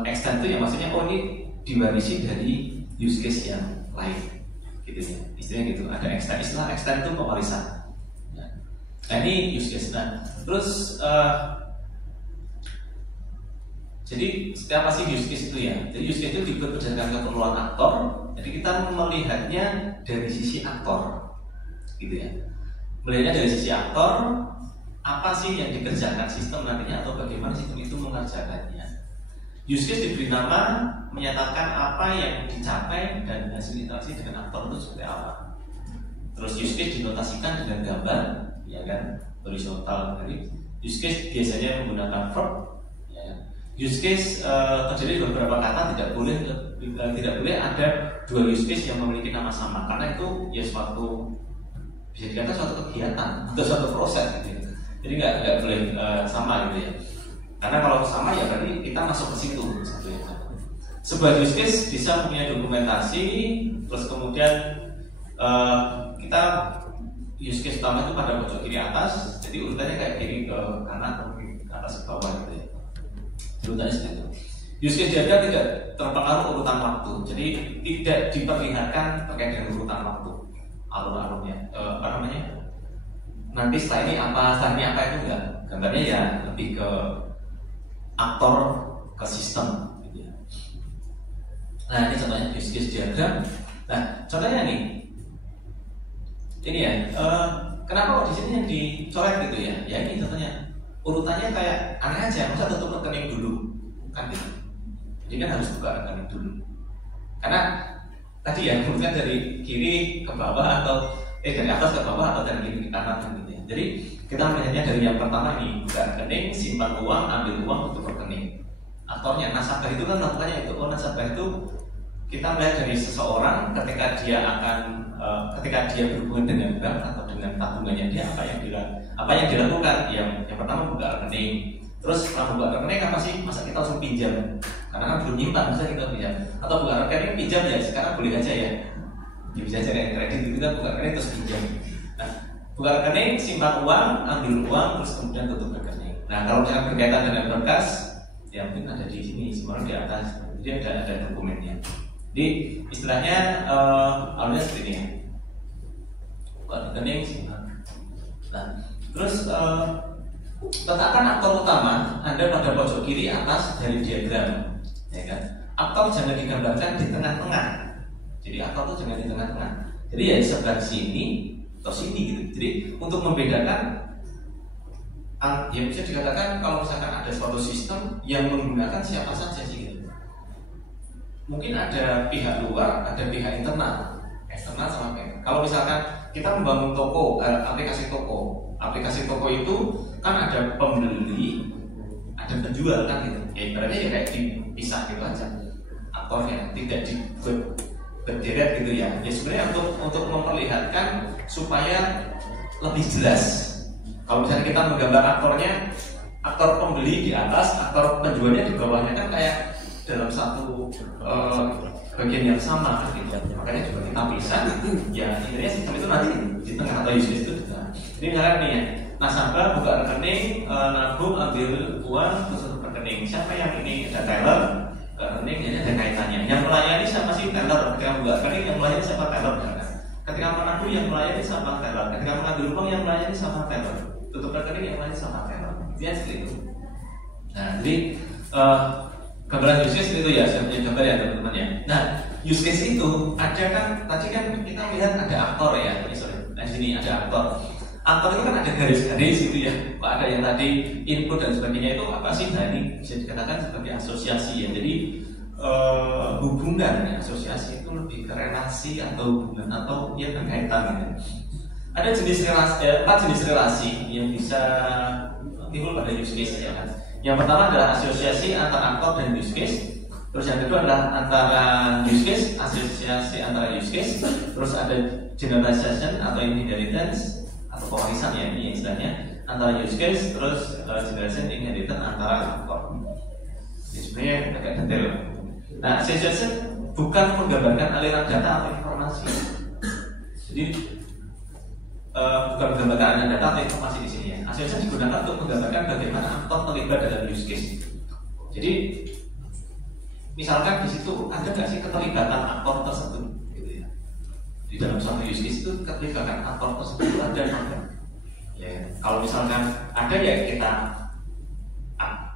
extend itu ya maksudnya oh ini diwarisi dari use case yang lain, gitu ya. Istilahnya gitu. Ada istilah extend itu pewarisan. Nah ini use case. Nah terus jadi apa sih use case itu ya? Jadi use case itu dibuat berdasarkan keperluan aktor. Jadi kita melihatnya dari sisi aktor, gitu ya. Melihatnya dari sisi aktor, apa sih yang dikerjakan sistem nantinya atau bagaimana sistem itu mengerjakannya. Use case diberi nama menyatakan apa yang dicapai dan hasil interaksi dengan aktor itu seperti apa. Terus use case dinotasikan dengan gambar, ya kan, horizontal. Jadi use case biasanya menggunakan verb. Use case terjadi beberapa kata tidak boleh ada dua use case yang memiliki nama sama karena itu ya suatu bisa dikatakan suatu kegiatan atau suatu proses gitu. Jadi nggak boleh sama gitu ya. Karena kalau sama ya berarti kita masuk ke situ. Sebuah use case bisa mempunyai dokumentasi, terus kemudian kita use case pertama itu pada pojok kiri atas, jadi urutannya kayak kiri ke kanan atau ke atas ke bawah gitu ya. Urutannya seperti itu. Use case diagram tidak terpengaruh urutan waktu, jadi tidak diperlihatkan terkait dengan urutan waktu, alur-alurnya. Nanti setelah ini apa itu enggak. Gambarnya ya lebih ke aktor, ke sistem. Gitu ya. Nah ini contohnya use case diagram. Nah contohnya nih, ini ya. Kenapa kok di sini yang dicoret gitu ya? Ya ini contohnya. Urutannya kayak aneh aja, masa tutup rekening dulu, kan gitu. Jadi kan harus buka rekening dulu. Karena tadi ya urutkan dari kiri ke bawah atau dari atas ke bawah atau dari kiri ke kanan gitu ya. Jadi kita melihatnya dari yang pertama nih, buka rekening, simpan uang, ambil uang, tutup rekening. Aktornya nasabah itu kan melakukannya itu. Oh nasabah itu kita melihat dari seseorang ketika dia berhubungan dengan bank atau dengan tabungannya dia apa yang dilakukan. Yang pertama buka rekening. Terus setelah buka rekening apa sih? Masa kita langsung pinjam? Karena kan belum nyimpan, masa kita pinjam? Atau buka rekening pinjam ya sekarang boleh aja ya. bisa cari kredit itu kan buka rekening terus pinjam. Nah, buka rekening, simpan uang, ambil uang, terus kemudian tutup rekening. Nah, kalau misalkan berkaitan dengan berkas, ya mungkin ada di sini, simpan di atas. Jadi ada dokumennya. Jadi istilahnya alurnya seperti ini ya. Buka rekening, simpan. Nah, terus letakkan aktor utama Anda pada pojok kiri atas dari diagram, ya kan? Aktor jangan digambarkan di tengah-tengah. Jadi aktor itu jangan di tengah-tengah. Jadi ya di sebelah sini atau sini gitu. Jadi untuk membedakan, ya bisa dikatakan kalau misalkan ada suatu sistem yang menggunakan siapa saja sih gitu. Mungkin ada pihak luar, ada pihak internal sama pihak. Kalau misalkan kita membangun toko, aplikasi toko itu kan ada pembeli, ada penjual kan gitu. Ya ibaratnya ya kayak dipisah gitu aja aktornya, tidak dibuat berderet gitu ya. Ya sebenarnya untuk memperlihatkan supaya lebih jelas. Kalau misalnya kita menggambar aktornya, aktor pembeli di atas, aktor penjualnya di bawahnya kan kayak dalam satu bagian yang sama gitu. Makanya juga kita pisah. Ya intinya sistem itu nanti di tengah atau use case itu juga. Jadi misalnya nih ya, nasabah buka rekening, nabung, ambil uang, terus tutup rekening. Siapa yang ini ada teller? Rekening jadi ada kaitannya. Yang melayani siapa sih teller? Ketika buka rekening yang melayani siapa teller? Ketika menabung yang melayani siapa teller? Ketika mengambil uang yang melayani siapa teller? Tutup rekening yang melayani siapa teller? Dia seperti itu. Nah, jadi gambaran use case itu ya, saya punya gambar ya teman-teman ya. Nah, use case itu ada kan, tadi kan kita lihat ada aktor ya. Nah, sini ada aktor. Aktor itu kan ada garis-garis gitu ya. Pak ada yang tadi input dan sebagainya itu apa sih? Nah ini bisa dikatakan sebagai asosiasi ya. Jadi hubungan ya, asosiasi itu lebih ke relasi atau hubungan atau ya berkaitan gitu. Ada jenis relasi, 4 jenis relasi yang bisa timbul pada use case ya kan. Yang pertama adalah asosiasi antara aktor dan use case. Terus yang kedua adalah antara use case, asosiasi antara use case. Terus ada generalization atau inheritance atau pewarisan ya ini istilahnya antara use case, terus generation inheritance antara aktor. Ini sebenarnya agak detail. Nah, association bukan menggambarkan aliran data atau informasi. Jadi bukan menggambarkan aliran data atau informasi di sini ya. Association digunakan untuk menggambarkan bagaimana aktor terlibat dalam use case. Jadi misalkan di situ ada nggak sih keterlibatan aktor tersebut? Di dalam suatu use case itu keterlibatan aktor tersebut ada apa? Ya, kalau misalkan ada ya kita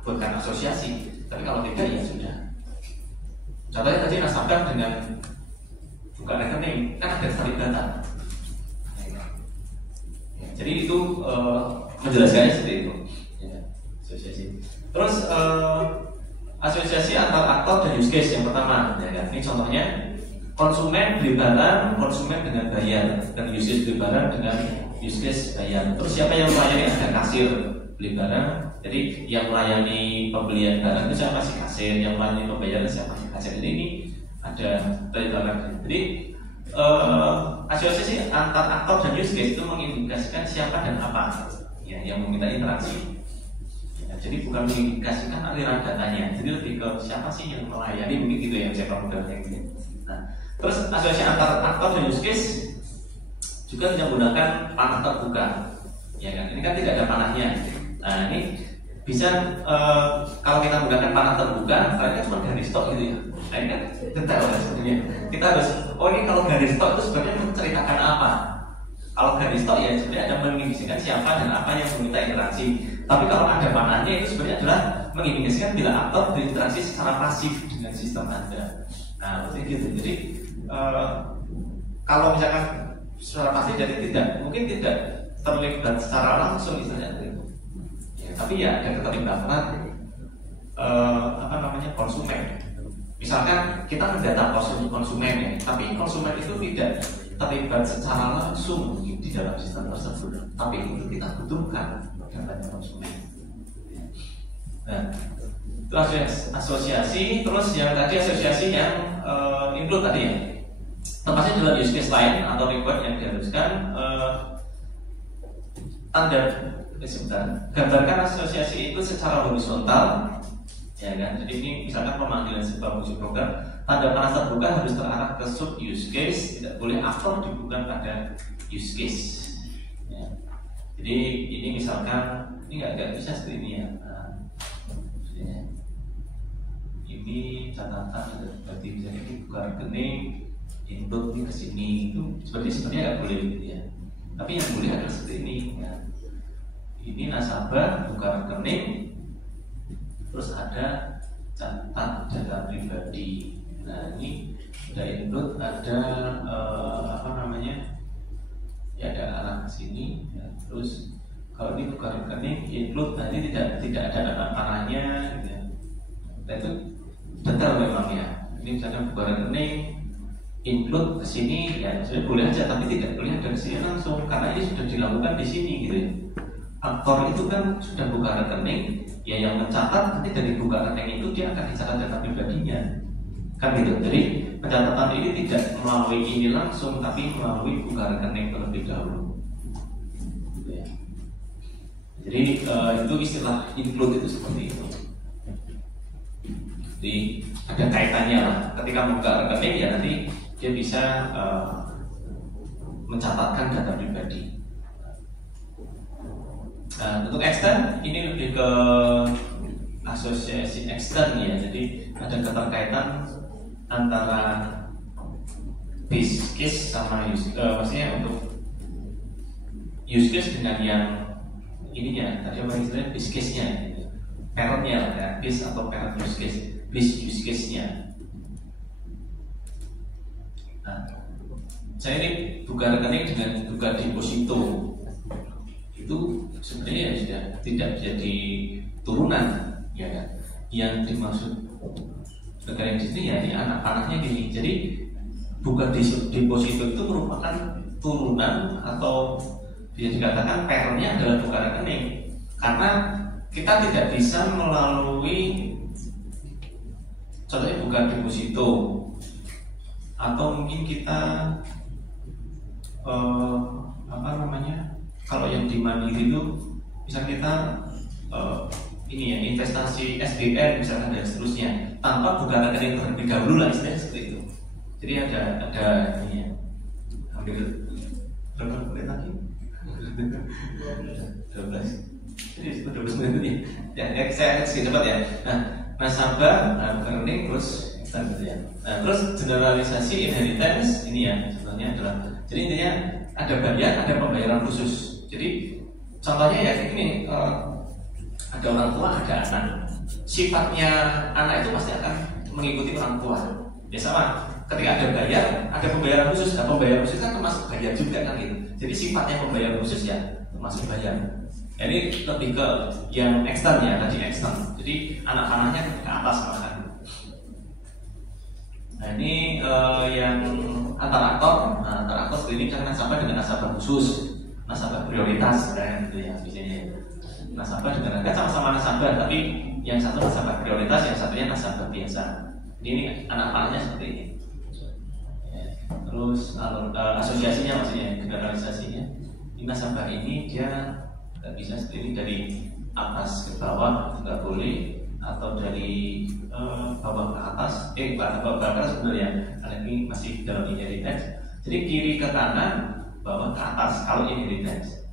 buatkan asosiasi, tapi kalau tidak ya sudah. Contohnya tadi nasabah dengan buka rekening kan ada keterlibatan. Ya, jadi itu menjelaskannya seperti itu. Ya, asosiasi. Terus asosiasi antar aktor dan use case yang pertama, ya kan? Ini contohnya. Konsumen beli barang, konsumen dengan bayar, dan use case beli barang dengan use case bayar. Terus siapa yang melayani? Ada kasir beli barang. Jadi yang melayani pembelian barang itu siapa sih? Kasir. Yang melayani pembayaran siapa sih? Kasir. Jadi ini ada barang. Jadi asosiasi antar aktor dan use case itu mengindikasikan siapa dan apa ya, yang meminta interaksi. Ya, jadi bukan mengindikasikan aliran datanya. Jadi lebih ke siapa sih yang melayani, mungkin gitu ya, siapa modalnya gitu. Nah, terus asosiasi antar aktor dan use case juga tidak menggunakan panah terbuka, ya kan? Ini kan tidak ada panahnya. Nah ini bisa kalau kita menggunakan panah terbuka, ternyata cuma garis tok gitu ya. Nah ini kan detail ya sebenarnya. Kita harus, oh ini kalau garis tok itu sebenarnya menceritakan apa? Kalau garis tok ya sebenarnya ada mengindikasikan siapa dan apa yang meminta interaksi. Tapi kalau ada panahnya itu sebenarnya adalah mengindikasikan bila aktor berinteraksi secara pasif dengan sistem Anda. Nah, seperti gitu. Jadi kalau misalkan secara pasti jadi mungkin tidak terlibat secara langsung misalnya itu. Ya, tapi ya ada keterlibatan konsumen. Misalkan kita mendata konsumen ya, tapi konsumen itu tidak terlibat secara langsung di dalam sistem tersebut. Tapi itu kita butuhkan datanya konsumen. Nah, itu asosiasi. Terus yang tadi asosiasi yang include tadi ya, tempatnya dalam use case lain atau request yang diharuskan gambarkan asosiasi itu secara horizontal, ya kan? Jadi ini misalkan pemanggilan sebuah fungsi program, tanda panah terbuka harus terarah ke sub use case, tidak boleh aktor dibuka pada use case. Ya. Jadi ini misalkan ini nggak bisa seperti ini ya. Nah, ini catatan berarti bisa dibuka rekening, input ini ke sini itu sepertinya nggak boleh gitu ya. Tapi yang boleh adalah seperti ini. Ya. Ini nasabah buka rekening, terus ada catat data pribadi. Nah ini ada input, ada apa namanya? Ya ada arah ke sini. Ya. Terus kalau ini buka rekening, input nanti tidak ada anak panahnya. Gitu ya. Nah itu detail memang ya. Ini misalkan buka rekening, input ke sini, ya sebenarnya boleh aja, tapi tidak boleh ada ke sini langsung karena ini sudah dilakukan di sini gitu ya. Aktor itu kan sudah buka rekening, ya yang mencatat nanti dari buka rekening itu dia akan dicatat data pribadinya, kan gitu. Jadi pencatatan ini tidak melalui ini langsung, tapi melalui buka rekening terlebih dahulu. Gitu ya. Jadi itu istilah include itu seperti itu. Jadi ada kaitannya lah. Ketika membuka rekening ya nanti dia bisa mencatatkan data pribadi. Untuk extend ini lebih ke asosiasi extend ya, jadi ada keterkaitan antara base case sama maksudnya untuk use case dengan yang ininya tadi apa istilahnya base case-nya, parent-nya ya, base atau parent use case, base use case-nya. Nah, saya ini buka rekening dengan buka deposito. Itu sebenarnya sudah tidak jadi turunan ya kan. Yang dimaksud negara di sini ya anak-anaknya gini. Jadi bukan deposito itu merupakan turunan atau bisa dikatakan parentnya adalah bukan rekening, karena kita tidak bisa melalui contohnya bukan deposito atau mungkin kita apa namanya, kalau yang di Mandiri itu misal kita ini ya investasi SBN misalkan dan seterusnya tanpa buka rekening terlebih dahulu lah istilahnya seperti itu. Jadi ada ini ya, ambil berapa menit lagi? 12. Jadi 12 menit ya. Ya saya sedikit cepat ya. Nah nasabah buka rekening terus extend gitu ya. Nah terus generalisasi inheritance ini ya contohnya adalah, jadi intinya ada bayar, ada pembayaran khusus. Jadi contohnya ya ini ada orang tua, ada anak. Sifatnya anak itu pasti akan mengikuti orang tua. Ya sama, ketika ada bayar, ada pembayaran khusus. Nah pembayaran khusus kan termasuk bayar juga kan gitu. Jadi sifatnya pembayaran khusus ya termasuk bayar. Nah, ini lebih ke yang ekstern ya, tadi ekstern. Jadi anak-anaknya ke atas malahan. Nah ini yang antar aktor. Nah antar aktor ini kan nasabah dengan nasabah khusus, nasabah prioritas kan gitu ya biasanya. Nasabah dengan harga sama-sama nasabah, tapi yang satu nasabah prioritas, yang satunya nasabah biasa. Ini anak-anaknya seperti ini. Ya. Terus asosiasinya maksudnya generalisasinya. Ini nasabah ini dia nggak bisa sendiri dari atas ke bawah nggak boleh, atau dari bawah ke atas, bawah ke atas sebenarnya karena ini masih dalam inheritance. Jadi kiri ke kanan, bawah ke atas kalau inheritance.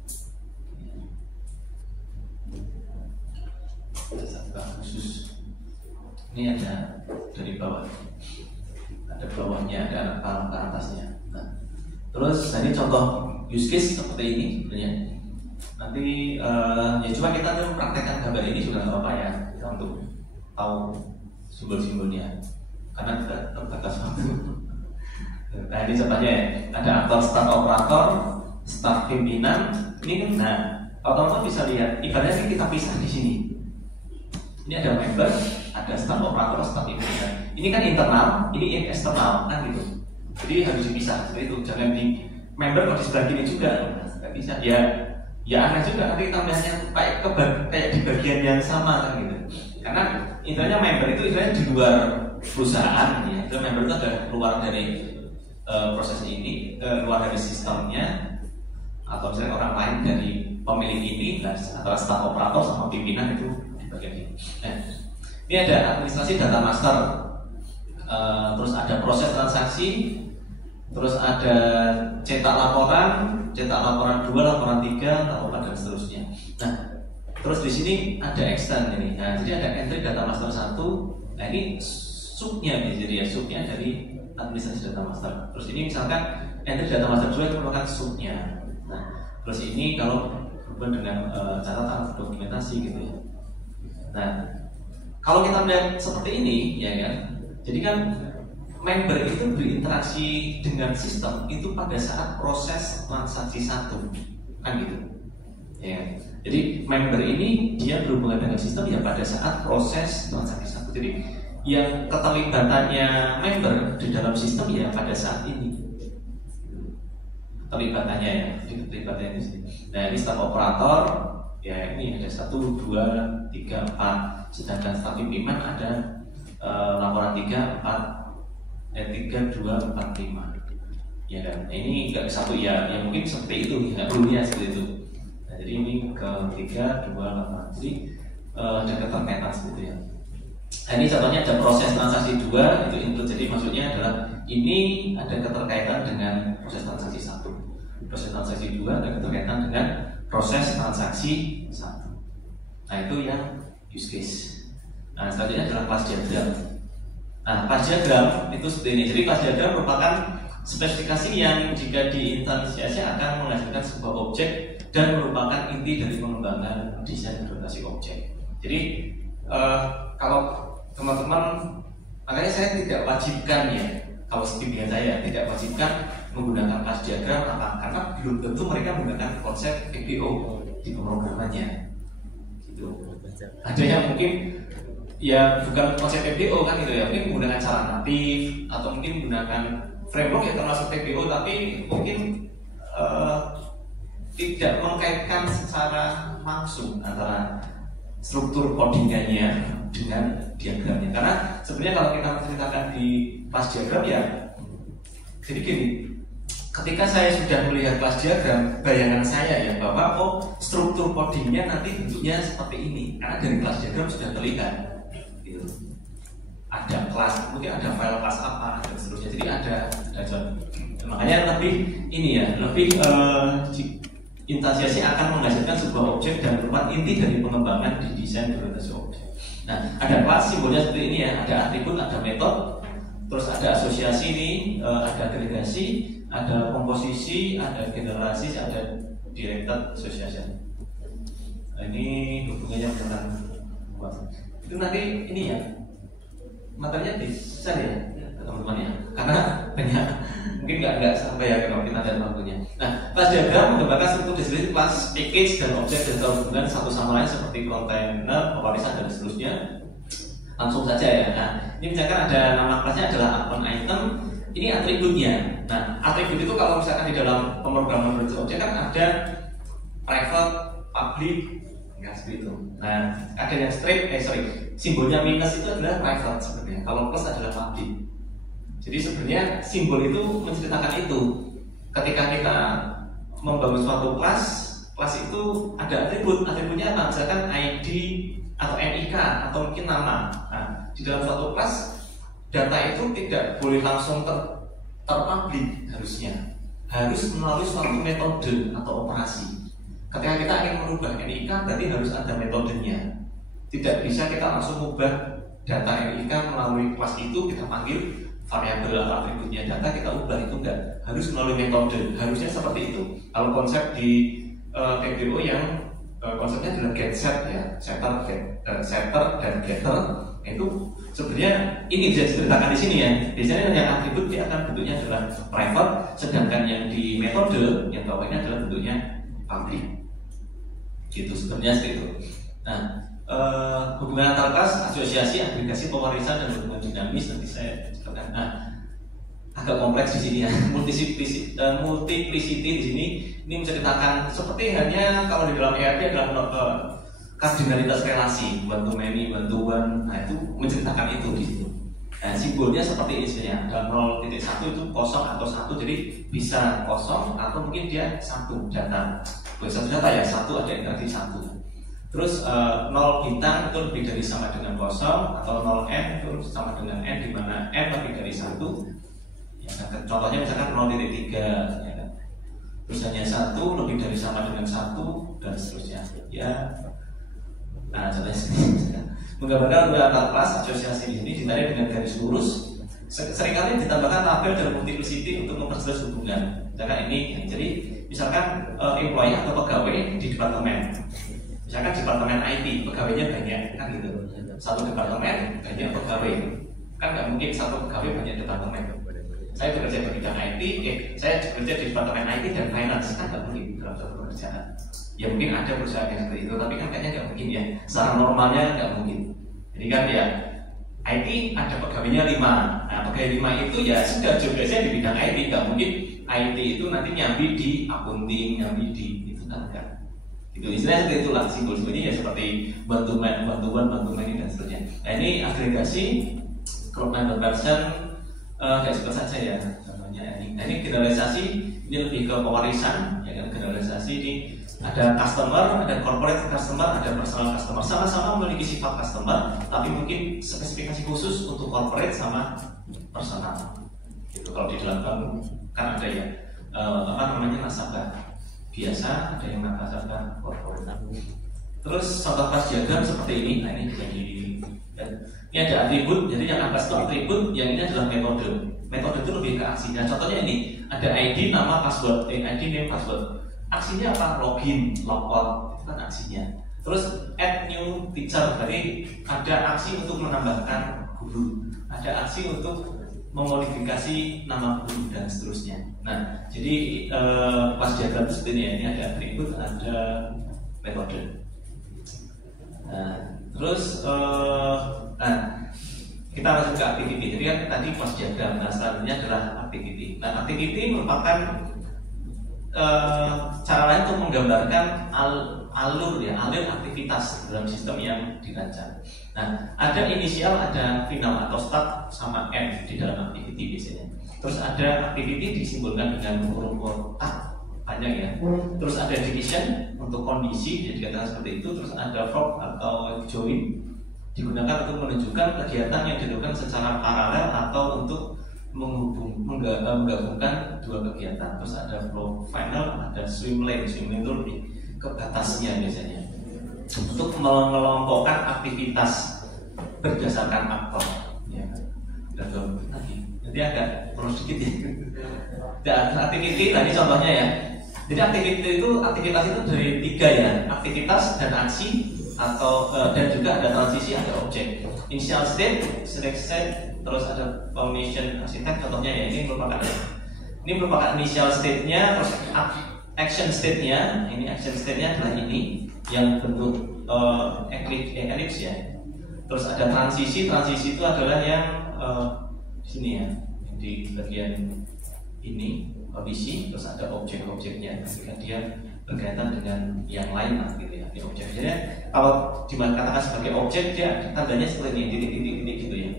Nasabah khusus ini ada dari bawah, ada bawahnya, ada ke atasnya. Nah, terus ini contoh use case seperti ini sebenarnya. Nanti ya cuma kita mempraktekkan gambar ini sudah nggak apa-apa ya, kita untuk tahu simbol-simbolnya karena tidak terbatas waktu. Nah ini contohnya ya, ada aktor staf operator, staf pimpinan. Ini kan, nah otomatis bisa lihat ibaratnya kita pisah di sini. Ini ada member, ada staf operator, staf pimpinan. Ini kan internal, ini eksternal kan gitu. Jadi harus dipisah seperti itu. Jangan di member kok di sebelah kiri juga, nggak bisa. Ya aneh juga nanti tambahnya kayak di bagian yang sama kan gitu. Karena intinya member itu istilahnya di luar perusahaan ya. Itu member itu ada keluar dari proses ini, keluar dari sistemnya, atau misalnya orang lain dari pemilik ini, antara staf operator sama pimpinan itu di bagian ini. Nah, ini ada administrasi data master. terus ada proses transaksi, terus ada cetak laporan 2, laporan 3, laporan dan seterusnya. Nah, terus di sini ada extend ini. Nah, jadi ada entry data master 1. Nah, ini subnya nih, jadi ya subnya dari administrasi data master. Terus ini misalkan entry data master 2 itu merupakan subnya. Nah, terus ini kalau berhubungan dengan catatan dokumentasi gitu ya. Nah, kalau kita melihat seperti ini, ya kan, jadi kan member itu berinteraksi dengan sistem itu pada saat proses transaksi 1, kan gitu. Ya, jadi member ini dia berhubungan dengan sistem ya pada saat proses transaksi 1. Jadi yang keterlibatannya member di dalam sistem ya pada saat ini. Keterlibatannya ya, jadi keterlibatannya di sini. Nah, ini staf operator, ya ini ada 1, 2, 3, 4. Sedangkan staf pimpinan ada laporan 3, 2, 4, 5. Ya kan, ini nggak satu ya mungkin seperti itu, nggak perlunya seperti itu. Nah, jadi ini ke 3, 2, 8. Jadi ada keterkaitan seperti itu ya. Nah, ini contohnya ada proses transaksi 2 itu include. Jadi maksudnya adalah ini ada keterkaitan dengan proses transaksi 1. Proses transaksi 2 ada keterkaitan dengan proses transaksi 1. Nah, itu yang use case. Nah, selanjutnya adalah class diagram. Nah, class diagram itu seperti ini. Jadi class diagram merupakan spesifikasi yang jika diinstansiasi akan menghasilkan sebuah objek dan merupakan inti dari pengembangan desain implementasi objek. Jadi kalau teman-teman, makanya saya tidak wajibkan ya, kalau bimbingan saya tidak wajibkan menggunakan class diagram apa, karena belum tentu mereka menggunakan konsep PPO di pemrogramannya. Gitu. Ada yang mungkin ya bukan konsep PPO kan gitu ya, mungkin menggunakan cara natif atau mungkin menggunakan framework yang termasuk PPO tapi mungkin tidak mengkaitkan secara langsung antara struktur codingannya dengan diagramnya. Karena sebenarnya kalau kita menceritakan di class diagram ya, jadi gini, ketika saya sudah melihat class diagram, bayangan saya ya bahwa struktur codingnya nanti bentuknya seperti ini, karena dari class diagram sudah terlihat. Gitu. Ada kelas, mungkin ada file kelas apa dan seterusnya. Jadi ada makanya lebih ini ya, lebih instansiasi akan menghasilkan sebuah objek dan merupakan inti dari pengembangan di desain implementasi objek. Nah, ada kelas simbolnya seperti ini ya, ada atribut, ada metode, terus ada asosiasi ini, ada agregasi, ada komposisi, ada generasi, ada directed association. Nah, ini hubungannya dengan itu nanti ini ya materinya bisa ya teman-teman ya, karena banyak mungkin nggak sampai ya kalau kita ada waktunya. Nah, class diagram menggambarkan struktur deskripsi kelas, package dan objek dan hubungan satu sama lain seperti kontainer, pewarisan dan seterusnya. Langsung saja ya. Nah, ini misalkan ada nama kelasnya adalah akun item, ini atributnya. Nah, atribut itu kalau misalkan di dalam pemrograman objek kan ada private, public, nggak seperti itu. Nah, ada yang simbolnya minus itu adalah private sebenarnya. Kalau plus adalah public. Jadi sebenarnya simbol itu menceritakan itu. Ketika kita membangun suatu kelas itu ada atribut. Atributnya apa? Misalkan ID atau NIK atau mungkin nama. Nah, di dalam suatu kelas data itu tidak boleh langsung terpublik harusnya. Harus melalui suatu metode atau operasi. Ketika kita ingin merubah NIK berarti harus ada metodenya. Tidak bisa kita langsung mengubah data NIK melalui kelas itu, kita panggil variabel atau atributnya data kita ubah, itu enggak, harus melalui metode, harusnya seperti itu. Kalau konsep di PPO yang konsepnya adalah get set ya, setter dan getter, itu sebenarnya ini bisa diceritakan di sini ya. Biasanya yang atribut dia akan bentuknya adalah private, sedangkan yang di metode yang bawahnya adalah bentuknya public. Gitu sebenarnya seperti itu. Nah, hubungan antar kelas, asosiasi, agregasi, pewarisan dan hubungan dinamis nanti saya jelaskan. Nah, agak kompleks di sini ya. Multiplicity di sini ini menceritakan seperti hanya kalau di dalam ERP adalah kardinalitas relasi, one to many, one to one. Nah, itu menceritakan itu di situ. Nah, simbolnya seperti ini sebenarnya. Ada 0.1 itu kosong atau 1, jadi bisa kosong atau mungkin dia satu data. Bukan satu data ya, satu ada interaksi satu. Terus 0 bintang itu lebih dari sama dengan kosong, atau 0n itu sama dengan n, di mana n lebih dari 1. Ya, contohnya misalkan 0,3 ya kan. Terus hanya 1 lebih dari sama dengan 1 dan seterusnya. Ya. Nah, contohnya menggambarkan dua kelas asosiasi di sini ditandai dengan garis lurus. Seringkali ditambahkan tabel dan multiplicity untuk memperjelas hubungan. Misalkan ini, jadi misalkan employee atau pegawai di departemen. Misalkan departemen IT, pegawainya banyak, kan gitu. Satu departemen banyak pegawai, kan nggak mungkin satu pegawai banyak departemen. Saya bekerja di bidang IT, saya bekerja di departemen IT dan finance, kan nggak mungkin dalam satu pekerjaan. Ya mungkin ada perusahaan yang seperti itu, tapi kan kayaknya nggak mungkin ya. Secara normalnya nggak mungkin. Jadi kan ya IT ada pegawainya 5. Nah pegawai 5 itu ya sudah jobdesknya di bidang IT, nggak mungkin IT itu nanti nyambi di accounting, nyambi di itu kan enggak. Itu istilahnya seperti itulah, simbol-simbolnya ya seperti bantuan ini dan seterusnya. Nah ini agregasi crop number person kayak seperti saja ya namanya ini. Nah ini generalisasi, ini lebih ke pewarisan ya kan. Generalisasi ini ada customer, ada corporate customer, ada personal customer, sama-sama memiliki sifat customer, tapi mungkin spesifikasi khusus untuk corporate sama personal. Gitu. Kalau di dalam bank kan ada ya nasabah biasa, ada yang nasabah corporate. Terus contoh kelas diagram seperti ini. Nah ini jadi ini ada atribut, jadi yang atas itu atribut, yang ini adalah metode. Metode itu lebih ke aksinya. Contohnya ini ada ID, nama, password, ID, name, password. Aksinya apa? Login, logout, itu kan aksinya. Terus add new teacher, berarti ada aksi untuk menambahkan guru, ada aksi untuk memodifikasi nama guru dan seterusnya. Nah, jadi pas diagram seperti ini ya, ini ada atribut, ada metode. Nah, terus kita masuk ke activity. Jadi kan tadi pas diagram, nah selanjutnya adalah activity. Nah, activity merupakan cara lain untuk menggambarkan alur aktivitas dalam sistem yang dirancang. Nah, ada inisial, ada final atau start sama end di dalam activity biasanya. Terus ada activity disimbolkan dengan huruf kotak panjang ya. Terus ada division untuk kondisi, jadi dikatakan seperti itu. Terus ada verb atau join digunakan untuk menunjukkan kegiatan yang dilakukan secara paralel atau untuk menggabungkan dua kegiatan. Terus ada flow final, ada swim lane. Swim lane itu lebih ke batasnya biasanya untuk mengelompokkan aktivitas berdasarkan aktor. Ya, nanti agak perlu sedikit ya. Dan activity tadi contohnya ya. Jadi aktivitas itu dari 3 ya, aktivitas dan aksi atau dan juga ada transisi, ada objek. Initial state, select state, terus ada foundation arsitek. Contohnya ya, ini merupakan initial state-nya, terus action state-nya. Ini action state-nya adalah ini yang bentuk ellipse ya. Terus ada transisi itu adalah yang sini ya, di bagian ini kondisi. Terus ada objek-objeknya ketika dia berkaitan dengan yang lain lah gitu ya. Ini objeknya kalau dikatakan sebagai objek, dia tandanya seperti ini, titik-titik gitu ya.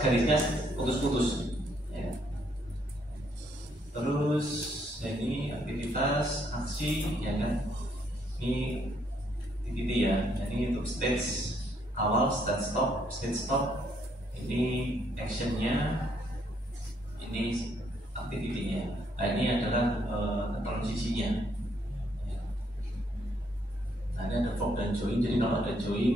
Garisnya putus-putus ya. Terus ini aktivitas, aksi ya kan. Ini titik ya. Ini untuk stage awal, stage stop. Ini actionnya, ini aktivitinya. Nah ini adalah transisinya. Nah ini ada verb dan join. Jadi kalau ada join,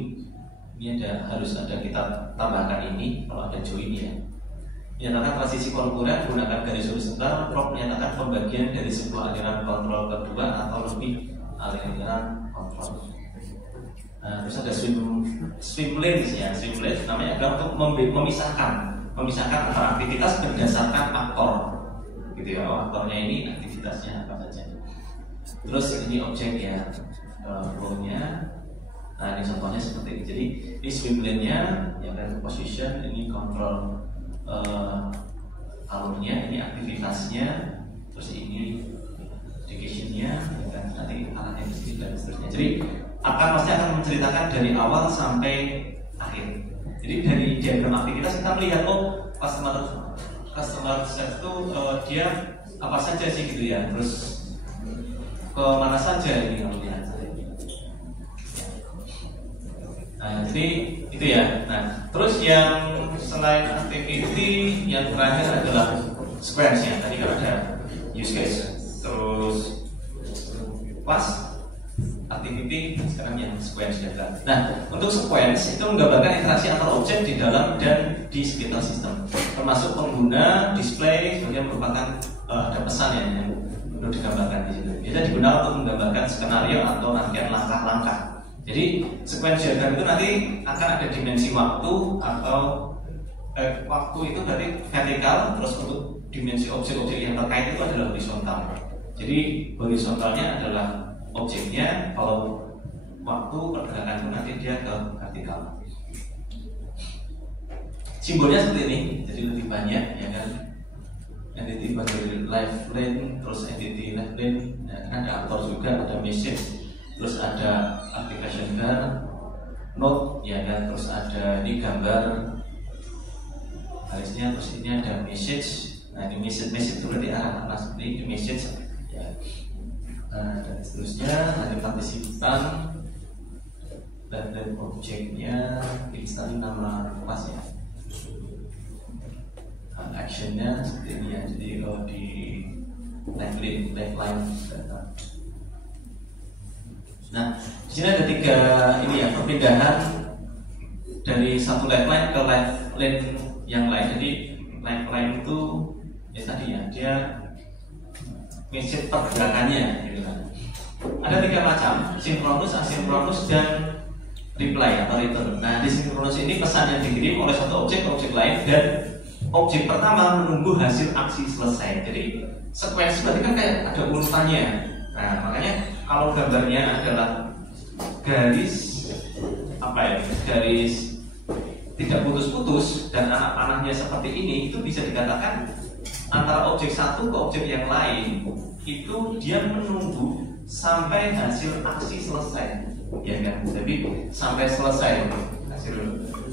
ini harus ada kita tambahkan ini. Kalau ada join ya, menyatakan transisi konkuren menggunakan garis horizontal. Verb menyatakan pembagian dari sebuah aliran kontrol kedua atau lebih aliran kontrol. Nah, terus ada swim lanes ya. Swim lanes namanya adalah untuk memisahkan antara aktivitas berdasarkan aktor, gitu ya. Aktornya ini aktivitasnya apa saja. Terus ini objek ya. Flow-nya. Nah ini contohnya seperti ini. Jadi ini swim lane-nya, ya kan, position, ini kontrol alurnya, ini aktivitasnya, terus ini education-nya, ya kan, nanti arahnya dan seterusnya. Jadi pasti akan menceritakan dari awal sampai akhir. Jadi dari diagram aktivitas kita melihat customer set itu dia apa saja sih gitu ya. Terus ke mana saja ini kalau lihat. Nah, jadi itu ya. Nah, terus yang selain activity yang terakhir adalah sequence ya. Tadi kan ada use case, terus class, activity, sekarang yang sequence data. Nah, untuk sequence itu menggambarkan interaksi antara objek di dalam dan di sekitar sistem, termasuk pengguna, display, kemudian merupakan ada pesan yang perlu digambarkan di situ. Biasanya digunakan untuk menggambarkan skenario atau rangkaian langkah-langkah. Jadi sequence diagram itu nanti akan ada dimensi waktu atau waktu itu berarti vertikal, terus untuk dimensi objek-objek yang terkait itu adalah horizontal. Jadi horizontalnya adalah objeknya, kalau waktu pergerakan itu nanti dia ke vertikal. Simbolnya seperti ini, jadi lebih banyak ya kan. Entity dari live lane, terus entity live lane, ya, kan ada aktor juga, ada message, terus ada application bar, note, ya kan, terus ada ini gambar, garisnya, terus ini ada message. Nah, ini message itu berarti arah mana seperti ini message, ya. Dan seterusnya ada partisipan dan objeknya, ini nama kelasnya. Actionnya seperti ini ya, jadi kalau di line data. Nah, di sini ada 3 ini ya, perpindahan dari satu line ke line yang lain. Jadi line itu ya tadi ya, dia message pergerakannya gitu kan. Ada 3 macam, sinkronus, asinkronus, dan reply atau return. Nah, di sinkronus ini pesan yang dikirim oleh satu objek ke objek lain dan objek pertama menunggu hasil aksi selesai. Jadi sequence berarti kan kayak ada urutannya. Nah, makanya kalau gambarnya adalah garis apa ya, garis tidak putus-putus dan anak panahnya seperti ini, itu bisa dikatakan antara objek satu ke objek yang lain itu dia menunggu sampai hasil aksi selesai, ya kan? Jadi sampai selesai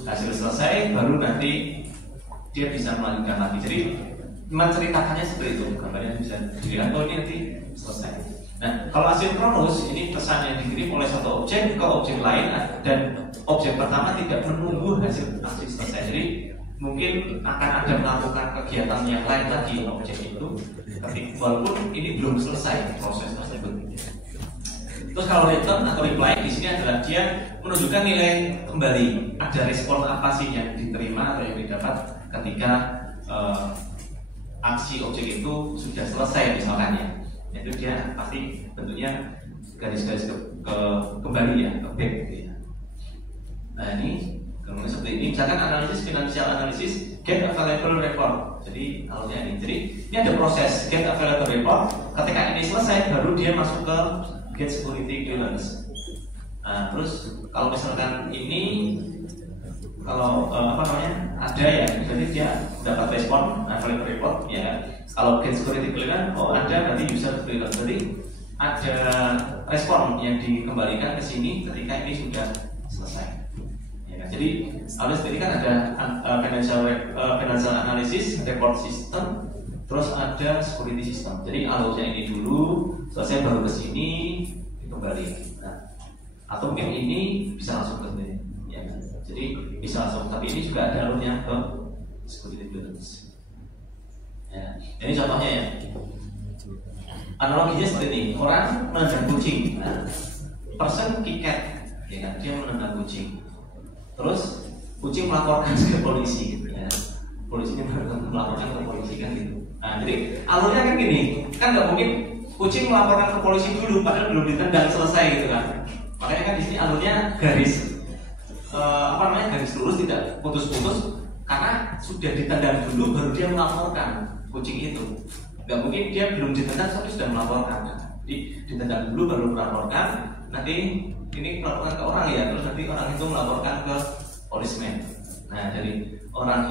hasil selesai baru nanti dia bisa melanjutkan lagi. Jadi menceritakannya seperti itu, gambarnya bisa dilihat bahwa ini nanti selesai. Nah, kalau asinkronus ini pesan yang dikirim oleh satu objek ke objek lain dan objek pertama tidak menunggu hasil aksi selesai. Jadi mungkin akan ada melakukan kegiatan yang lain lagi objek itu, tapi walaupun ini belum selesai proses tersebut. Terus kalau return atau reply di sini adalah dia menunjukkan nilai kembali, ada respon apa sih yang diterima atau yang didapat ketika aksi objek itu sudah selesai misalkan ya. Itu dia pasti bentuknya garis-garis kembali ya, ke back gitu ya. Nah, ini kemudian seperti ini, misalkan analisis, financial analysis, get available report. Jadi alurnya ini. Jadi ini ada proses get available report. Ketika ini selesai, baru dia masuk ke get security clearance. Nah, terus kalau misalkan ini, kalau ada ya, jadi dia dapat respon available report ya. Kalau get security clearance, ada berarti user clearance. Jadi ada respon yang dikembalikan ke sini ketika ini sudah selesai. Ya, jadi alur seperti kan ada financial analysis, report system, terus ada security system. Jadi alurnya ini dulu, selesai baru ke sini kembali. Nah, atau mungkin ini bisa langsung ke sini. Ya, jadi bisa langsung, tapi ini juga ada alurnya ke security clearance. Ya, ini contohnya ya. Analoginya seperti ini, orang menendang kucing. Nah, person kick cat, ya kan? Dia menendang kucing. Terus kucing melaporkan ke polisi, gitu ya. Polisi ini melaporkan ke polisi kan gitu. Nah, jadi alurnya kan gini, kan nggak mungkin kucing melaporkan ke polisi dulu, padahal belum ditendang selesai gitu kan. Makanya kan di sini alurnya garis garis lurus, tidak putus-putus, karena sudah ditendang dulu baru dia melaporkan kucing itu. Nggak mungkin dia belum ditendang tapi sudah melaporkan. Jadi ditendang dulu baru melaporkan, nanti ini melaporkan ke orang ya, terus nanti orang itu melaporkan ke policeman. Nah, dari orang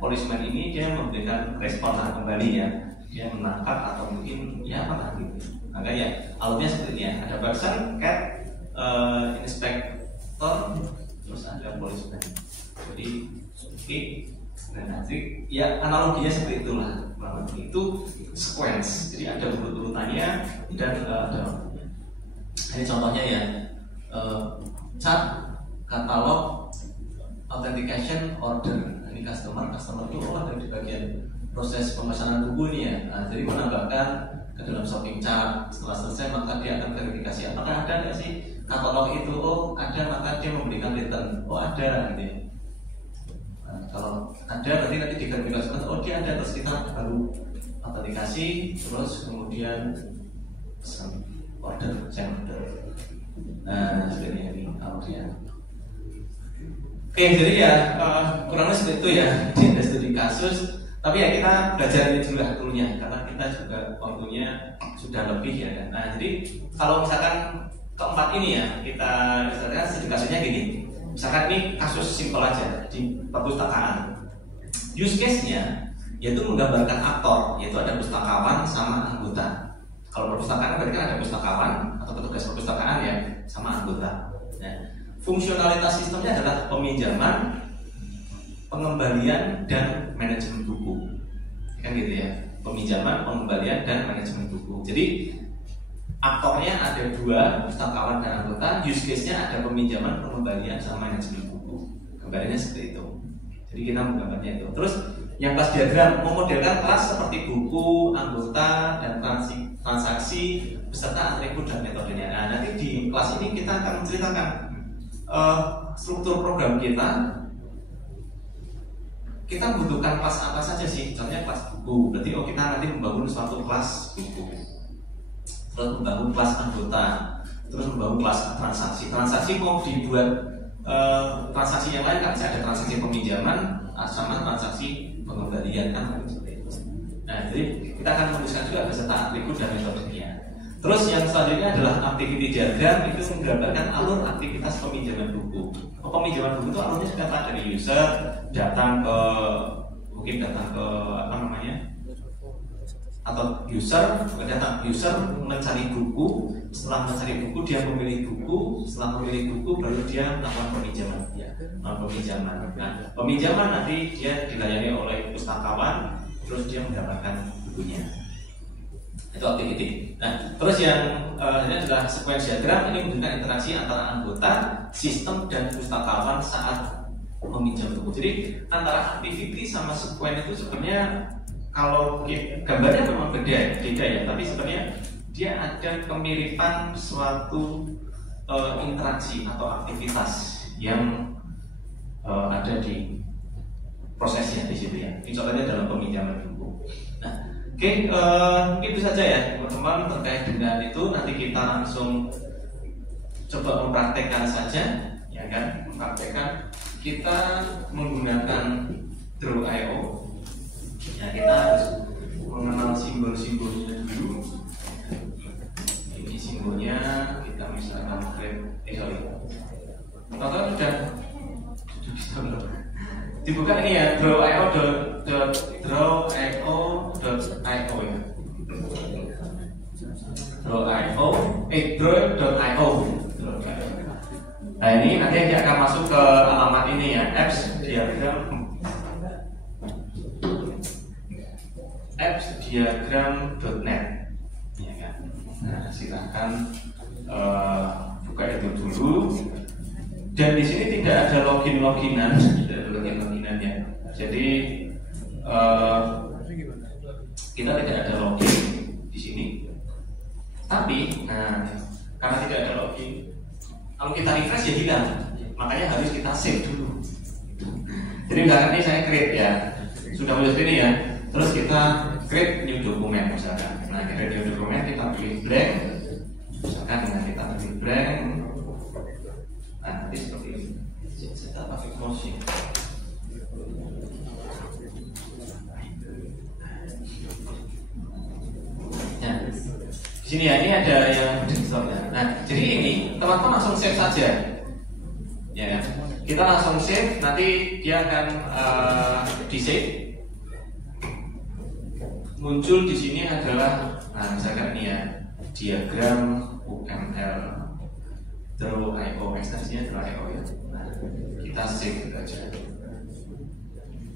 policeman ini dia memberikan respon kembali ya, dia menangkap atau mungkin ya apa gitu. Maka ya alurnya seperti ini ya, ada person, cat, inspector, terus ada policeman. Jadi nah, nanti ya analoginya seperti itulah. Itu sequence, jadi ada urut-urutannya dan ada. Ini contohnya ya, chart, katalog, authentication, order. Ini customer itu ada di bagian proses pemesanan buku nih ya. Nah, jadi menambahkan ke dalam shopping chart. Setelah selesai maka dia akan verifikasi apakah ada nggak sih katalog itu. Oh ada, maka dia memberikan return. Oh ada gitu ya. Nah, kalau ada berarti nanti diverifikasi. Oh dia ada, terus kita baru autentikasi, terus kemudian order, send order. Nah seperti ini audionya. Oke, jadi ya kurangnya seperti itu ya. Ini ada studi kasus, tapi ya kita belajar ini juga toolnya karena kita juga waktunya sudah lebih ya. Nah, jadi kalau misalkan keempat ini ya, kita misalkan studi kasusnya gini. Misalkan ini kasus simpel aja di perpustakaan. Use case-nya yaitu menggambarkan aktor, yaitu ada pustakawan sama anggota. Kalau perpustakaan berarti kan ada pustakawan atau petugas perpustakaan ya sama anggota. Nah, fungsionalitas sistemnya adalah peminjaman, pengembalian, dan manajemen buku. Kan gitu ya, peminjaman, pengembalian, dan manajemen buku. Jadi aktornya ada dua, pustakawan dan anggota. Use case-nya ada peminjaman, pengembalian, sama manajemen buku. Gambarnya seperti itu. Jadi kita menggambarnya itu. Terus yang kelas diagram memodelkan kelas seperti buku, anggota, dan transaksi beserta atribut dan metodenya. Nah, nanti di kelas ini kita akan menceritakan struktur program kita butuhkan kelas apa saja sih. Contohnya kelas buku, berarti kita nanti membangun suatu kelas buku, terus membangun kelas anggota, terus membangun kelas transaksi mau dibuat transaksi yang lain kan, bisa ada transaksi peminjaman sama transaksi pengembalian kan seperti itu. Nah, jadi kita akan menuliskan juga beserta atribut dan metodenya. Terus yang selanjutnya adalah activity diagram, itu menggambarkan alur aktivitas peminjaman buku. Peminjaman buku itu alurnya sudah ada dari user datang ke apa namanya, atau user mencari buku. Setelah mencari buku dia memilih buku. Setelah memilih buku baru dia melakukan peminjaman. Nah, peminjaman nanti dia dilayani oleh pustakawan, terus dia mendapatkan bukunya. Itu activity. Nah, terus yang ini adalah sequence diagram. Ini menunjukkan interaksi antara anggota, sistem, dan pustakawan saat meminjam buku. Jadi antara activity sama sequence itu sebenarnya kalau gambarnya memang beda ya, tapi sebenarnya dia ada kemiripan suatu interaksi atau aktivitas yang ada di prosesnya di situ ya. Ini contohnya dalam peminjaman buku. Nah, mungkin itu saja ya teman-teman terkait dengan itu. Nanti kita langsung coba mempraktekkan saja, ya kan? Mempraktekkan kita menggunakan Draw.io. Ya, kita harus mengenal simbol-simbolnya dulu. Ini simbolnya kita misalkan atau sudah bisa belum? Dibuka ini ya, Draw.io ya. Draw.io. Nah, ini nanti dia akan masuk ke alamat ini ya, appsdiagram.net, ya kan? Nah, silakan buka itu dulu. Dan di sini tidak ada loginan ya. Jadi kita tidak ada login di sini. Tapi, karena tidak ada login, kalau kita refresh ya hilang. Makanya harus kita save dulu. Jadi misalkan ini saya create ya, sudah muncul ini ya. Terus kita create new document misalkan. Nah, create new document kita pilih blank. Misalkan dengan kita pilih blank. Nah, nanti seperti ini. Kita pakai mouse. Nah, di sini ya, ini ada yang desktopnya. Nah, jadi ini teman-teman langsung save saja. Ya, kita langsung save. Nanti dia akan di save. Muncul di sini adalah, nah misalkan ini ya, diagram UML Draw.io, ekstensinya Draw.io ya. Nah, kita save aja.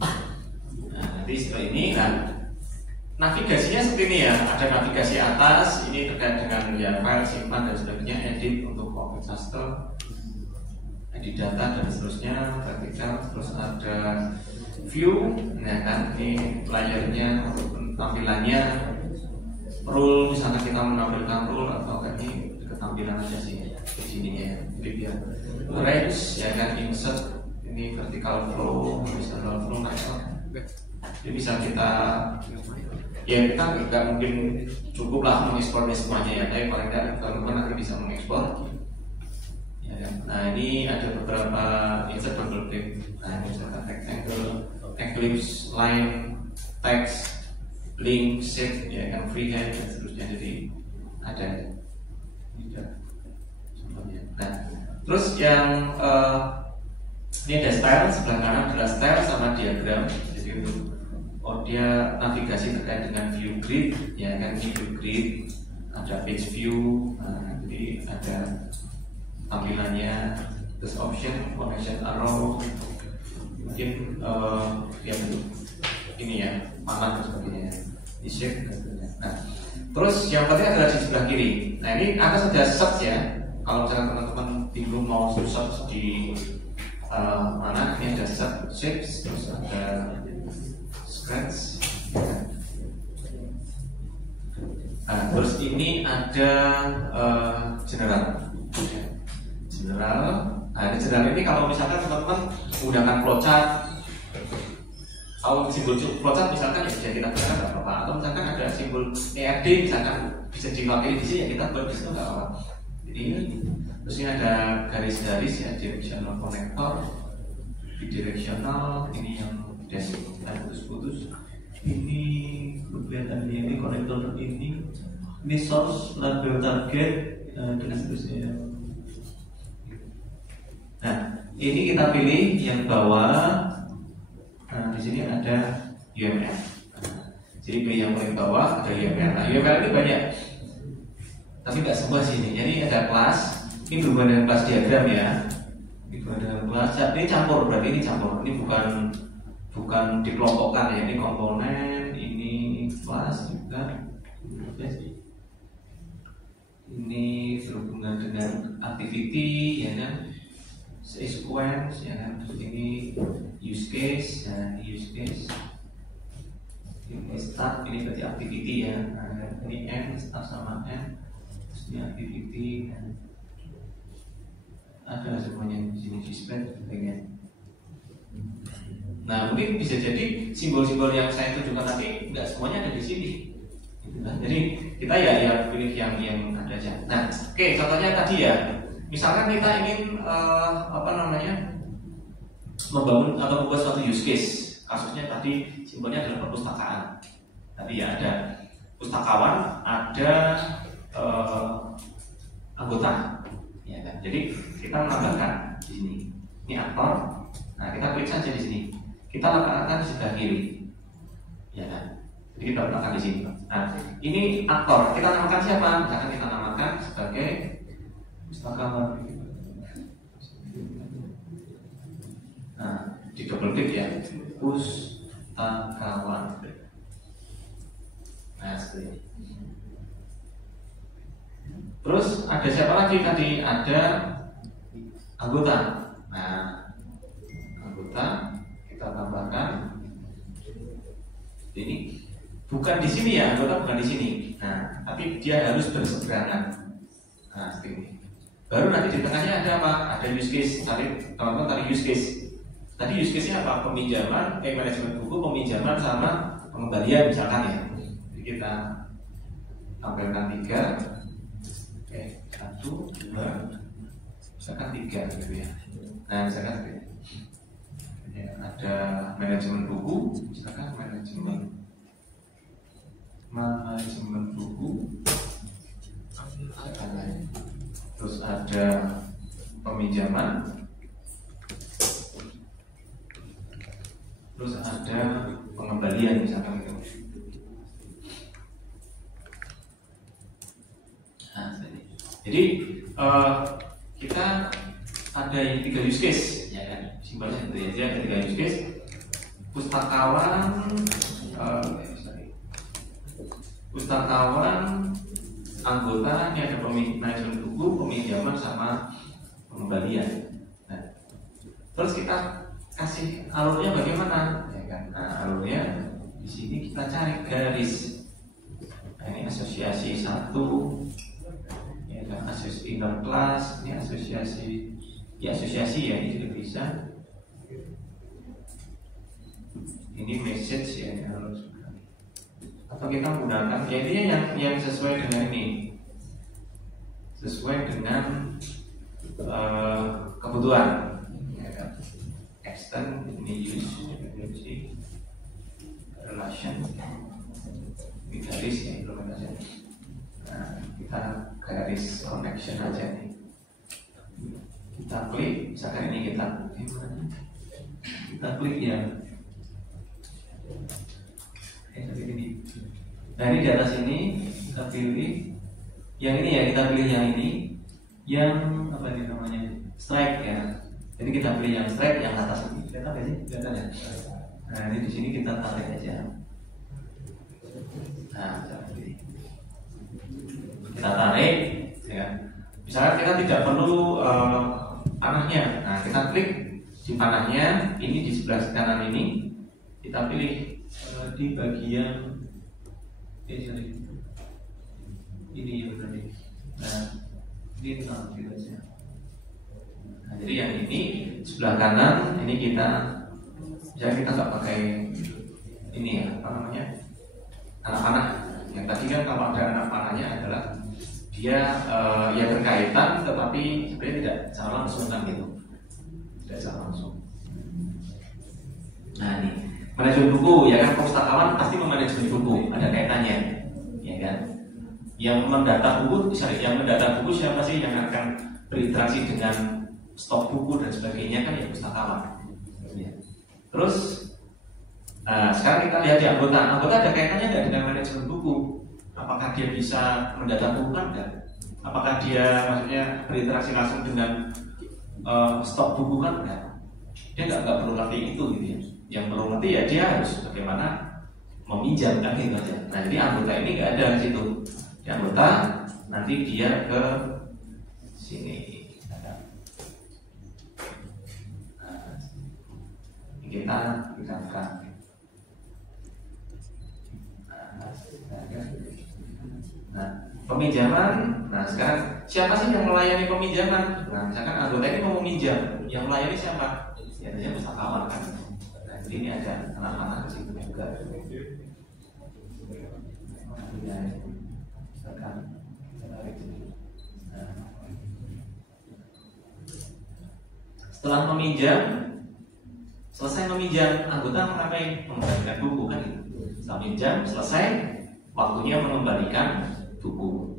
Nah, nanti seperti ini. Nah, navigasinya seperti ini ya. Ada navigasi atas, ini terkait dengan ya file, simpan dan sebagainya, edit untuk copy paste. edit data dan seterusnya, vertikal, terus ada view, ya kan, ini layarnya ataupun tampilannya, rule, misalkan kita menampilkan rule atau ini ketampilan aja sih di sini ya, jadi biar range, ya kan, insert, ini vertical flow, horizontal flow, jadi bisa kita, ya kita nggak mungkin cukup lah mengekspornya semuanya ya, tapi paling tidak teman-teman nanti bisa mengekspor. Ya, nah ini ada beberapa insert double click, nah ini misalkan rectangle, eclipse, line, text, link, shape, ya kan, freehand dan seterusnya, jadi ada contohnya. Nah, terus yang ini ada style, sebelah kanan adalah style sama diagram, jadi untuk dia navigasi terkait dengan view grid, ya kan, ini view grid, ada page view, nah, jadi ada tampilannya, terus option, connection arrow, mungkin ya bentuk ini ya, panah dan sebagainya, di shape dan sebagainya. Nah, terus yang penting adalah di sebelah kiri. Nah ini atas ada search ya, kalau misalnya teman-teman bingung mau search di mana, ini ada search shapes, terus ada scratch. Nah, terus ini ada general. Nah di general ini kalau misalkan teman-teman menggunakan flowchart, kalau simbol flowchart misalkan ya bisa kita gunakan nggak apa-apa, atau misalkan ada simbol ERD misalkan bisa diwakili di sini ya kita buat di situ nggak apa-apa. Jadi terus ini ada garis-garis ya, directional connector, bidirectional, ini yang dash putus-putus, ini kelihatan ini konektor ini source, label target, dan seterusnya. Nah, ini kita pilih yang bawah. Nah, di sini ada UML. Jadi pilih yang paling bawah, ada UML. Nah, UML ini banyak, tapi nggak semua sini. Jadi ada kelas, ini berhubungan dengan kelas diagram ya. Ini berhubungan dengan kelas. Ini campur, berarti ini campur. Ini bukan dikelompokkan ya. Ini komponen, ini kelas juga. Ini berhubungan dengan activity, ya kan? Sequence, ya kan? Terus ini use case, ya, use case. Ini start, ini berarti activity ya. Nah, ini end, start sama end. Terus ini activity, ya. Ada semuanya di sini display sebagainya. Nah, mungkin bisa jadi simbol-simbol yang saya tunjukkan tadi nggak semuanya ada di sini. Nah, jadi kita ya pilih yang ada aja. Nah, oke, contohnya tadi ya. Misalkan kita ingin membangun atau membuat suatu use case. Kasusnya tadi simbolnya adalah perpustakaan. Tadi ya ada pustakawan, ada anggota. Ya kan? Jadi kita menambahkan di sini. Ini aktor. Nah, kita klik saja di sini. Kita letakkan di sebelah kiri. Ya kan? Jadi kita letakkan di sini. Nah, ini aktor. Kita namakan siapa? Misalkan kita namakan sebagai pustakawan. Nah, di double klik ya, pustakawan. Nah, seperti ini. Terus ada siapa lagi tadi? Ada anggota. Nah, anggota kita tambahkan ini. Bukan di sini ya, anggota bukan di sini. Nah, tapi dia harus berseberangan. Nah, seperti ini. Baru nanti di tengahnya ada apa? Ada use case. Tadi teman-teman tadi use case. Tadi use case-nya apa? Peminjaman, manajemen buku, peminjaman sama pengembalian misalkan ya. Jadi kita tampilkan 3. Oke, 1, 2, misalkan 3 gitu ya. Nah, misalkan ya, ada manajemen buku, misalkan manajemen buku. Terus ada peminjaman. Terus ada pengembalian misalkan gitu. Nah, jadi kita ada yang 3 use case, ya kan? Simbolnya itu ya, ada 3 use case. Pustakawan, anggota, ini ada manajemen buku, peminjaman sama pengembalian. Nah, Terus kita kasih alurnya bagaimana, ya kan? Nah, alurnya di sini kita cari garis. Nah, ini asosiasi 1, ya kan? Asosiasi inner class, ini asosiasi, ya asosiasi ya, ini juga bisa. Ini message ya, harus. Atau kita menggunakan, ya intinya yang sesuai dengan ini, sesuai dengan kebutuhan, ya kan? Extend ini use relation, ini garis ya implementasi. Nah, kita garis connection aja nih. Kita klik, misalkan ini kita klik ya. Nah ini di atas ini kita pilih yang ini ya, kita pilih yang ini, yang apa ini namanya, strike ya. Jadi kita pilih yang strike yang atas ini. Kelihatan nggak sih? Kelihatan ya. Nah ini di sini kita tarik aja. Nah kita tarik, ya. Misalkan kita tidak perlu panahnya. Nah kita klik di panahnya, ini di sebelah kanan ini kita pilih di bagian ini ya benar nih. Nah ini gitu aja. Nah, jadi yang ini sebelah kanan ini kita, misalnya kita nggak pakai ini ya, apa namanya, anak panah. Yang tadi kan kalau ada anak panahnya adalah dia ya berkaitan, tetapi sebenarnya tidak secara langsung kan gitu, tidak secara langsung. Nah ini manajemen buku, ya kan, pustakawan pasti memanajemen buku, ada kaitannya, ya kan. Yang mendata buku, yang mendata buku siapa sih yang akan berinteraksi dengan stok buku dan sebagainya, kan ya pustakawan. Ya. Terus sekarang kita lihat di anggota ada kaitannya nggak dengan manajemen buku? Apakah dia bisa mendata buku kan enggak? Apakah dia maksudnya berinteraksi langsung dengan stok buku kan enggak? Dia nggak perlu ngerti itu gitu ya. Yang perlu ngerti ya dia harus bagaimana meminjam kan gitu aja. Nah jadi anggota ini nggak ada di situ. Di anggota nanti dia ke sini. Nah, kita gunakan. Nah peminjaman. Nah sekarang siapa sih yang melayani peminjaman? Nah misalkan anggota ini mau meminjam, yang melayani siapa? Ya tentunya pustakawan kan. Jadi ini ada anak-anak di situ juga. Setelah meminjam, selesai meminjam, anggota ngapain? Mengembalikan buku kan gitu. Setelah meminjam, selesai, waktunya mengembalikan buku.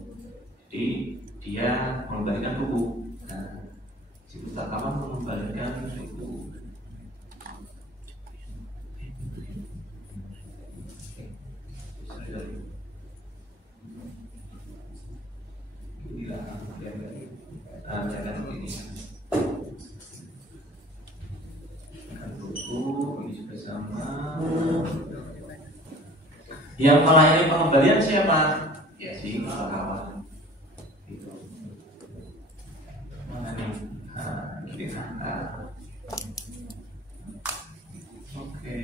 Jadi dia mengembalikan buku. Nah, si pustakawan mengembalikan buku. Jangan ini buku ini juga sama. Yang melayani pengembalian siapa? Ya si pustakawan. Itu. Mana nih? Oke.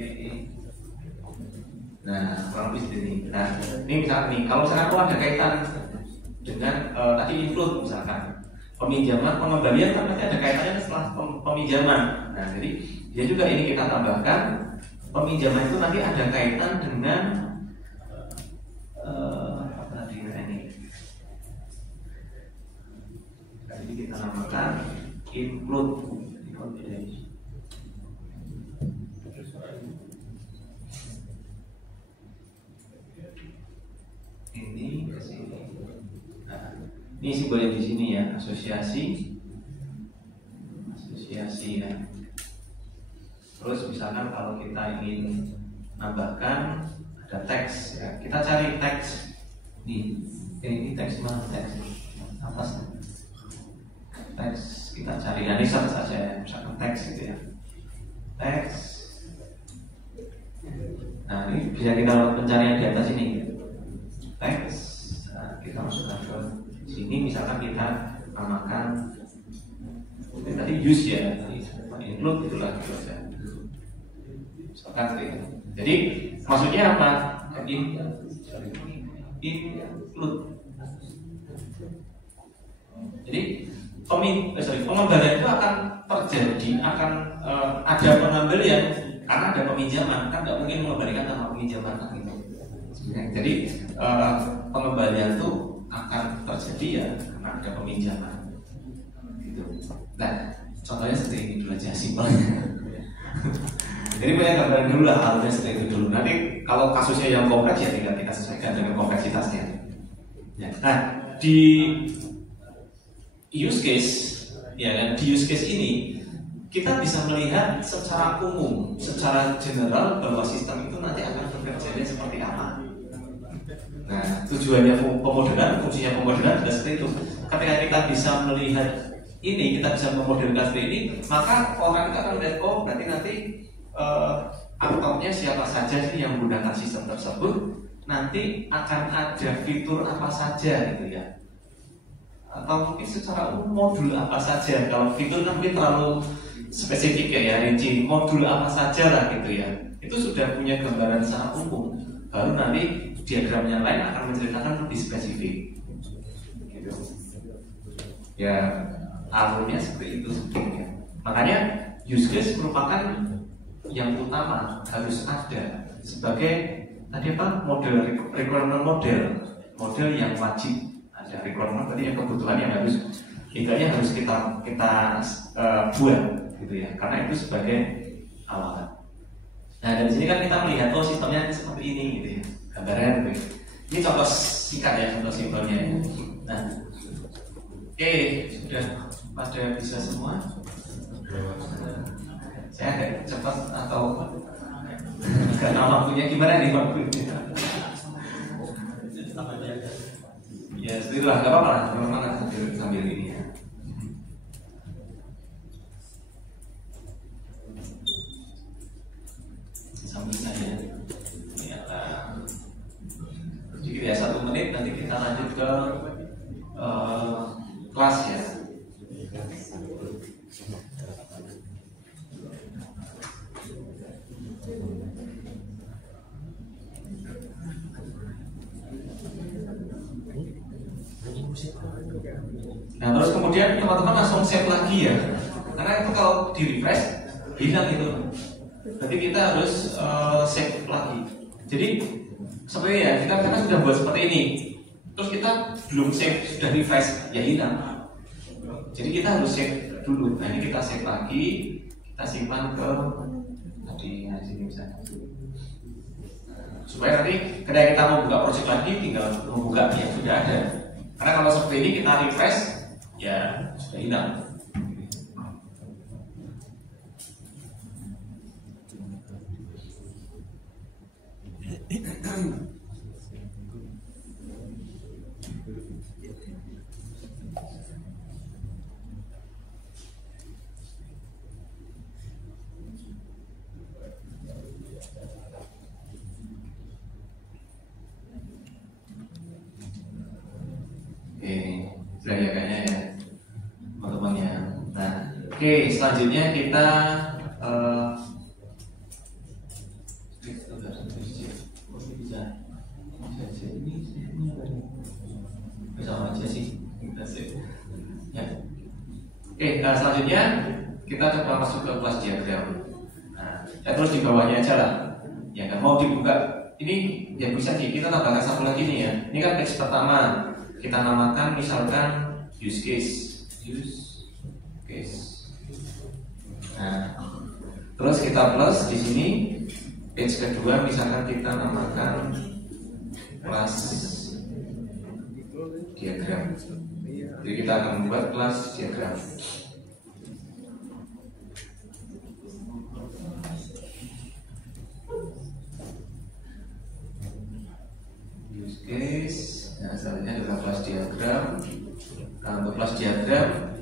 Nah, kurang lebih ini. Nah, ini misalnya nih, kalau misalkan ada kaitan dengan tadi include misalkan peminjaman, pengembalian kan nanti ada kaitannya setelah peminjaman. Nah, jadi dia juga ini kita tambahkan peminjaman itu nanti ada kaitan dengan apa tadi ini. Jadi kita namakan include. Ini ke sini. Nah, ini simbolnya di sini ya, asosiasi ya. Terus misalkan kalau kita ingin nambahkan ada teks ya, kita cari teks di ini teks mana, teks atas teks kita cari, nah ini search saja ya, misalkan teks gitu ya, teks. Nah ini bisa kita lakukan pencarian di atas ini teks. Nah, kita masukkan ke sini, misalkan kita namakan tadi use ya, include Maksudnya apa? Include. Jadi pengembalian itu akan terjadi, akan ada pengembalian karena ada peminjaman, kan nggak mungkin mengembalikan tanpa peminjaman kan gitu. Jadi pengembalian itu akan terjadi ya karena ada peminjaman gitu. Nah contohnya seperti ini dulu aja simpelnya. Jadi punya gambaran dulu lah halnya seperti itu dulu. Nanti kalau kasusnya yang kompleks ya tinggal kita sesuaikan dengan kompleksitasnya. Ya. Nah di use case, ya kan, di use case ini kita bisa melihat secara umum, secara general bahwa sistem itu nanti akan bekerjanya seperti apa. Nah, tujuannya pemodelan, fungsinya pemodelan adalah seperti itu. Ketika kita bisa melihat ini, kita bisa memodelkan seperti ini, maka orang itu akan melihat, oh berarti nanti aktornya siapa saja sih yang menggunakan sistem tersebut, nanti akan ada fitur apa saja gitu ya. Atau mungkin secara umum modul apa saja. Kalau fitur kan mungkin terlalu spesifik ya, rinci modul apa saja lah gitu ya. Itu sudah punya gambaran secara umum. Baru nanti diagram yang lain akan menceritakan lebih spesifik. Gitu. Ya, alurnya seperti itu sebetulnya. Makanya use case merupakan yang utama harus ada sebagai tadi apa model requirement model yang wajib. Ada requirement tadi yang kebutuhan yang harus kita buat gitu ya, karena itu sebagai awalan. Nah dari sini kan kita melihat oh sistemnya seperti ini gitu ya, gambaran gitu. Ini contoh singkat ya, contoh simpelnya. Nah, oke, sudah pada bisa semua. Saya agak cepat atau karena waktunya gimana nih waktunya? Ya, itulah, nggak apa-apa lah, teman-teman sambil ini ya. Sambil saja. Ya, sedikit ya, 1 menit, nanti kita lanjut ke kelas ya. Nah terus kemudian teman-teman langsung save lagi ya, karena itu kalau di refresh hilang itu. Berarti kita harus save lagi. Jadi seperti ya kita sudah buat seperti ini, terus kita belum save, sudah refresh ya hilang. Jadi kita harus save dulu. Nah ini kita save lagi, kita simpan ke tadi sini misalnya, supaya nanti ketika kita mau buka project lagi tinggal membuka yang sudah ada. Karena kalau seperti ini kita refresh ya sudah hilang. Sudah ya kayaknya ya teman-teman ya. Nah, oke, selanjutnya kita sama aja sih ya. Oke, selanjutnya kita coba masuk ke kelas diagram. Nah, ya terus di bawahnya aja lah. Ya kan mau dibuka ini ya bisa sih, kita tambahkan satu lagi nih ya. Ini kan teks pertama. Kita namakan misalkan use case. Nah, terus kita plus di sini page kedua misalkan kita namakan kelas diagram. Jadi kita akan membuat kelas diagram. Use case. Nah, selanjutnya adalah kelas diagram. Nah, untuk kelas diagram,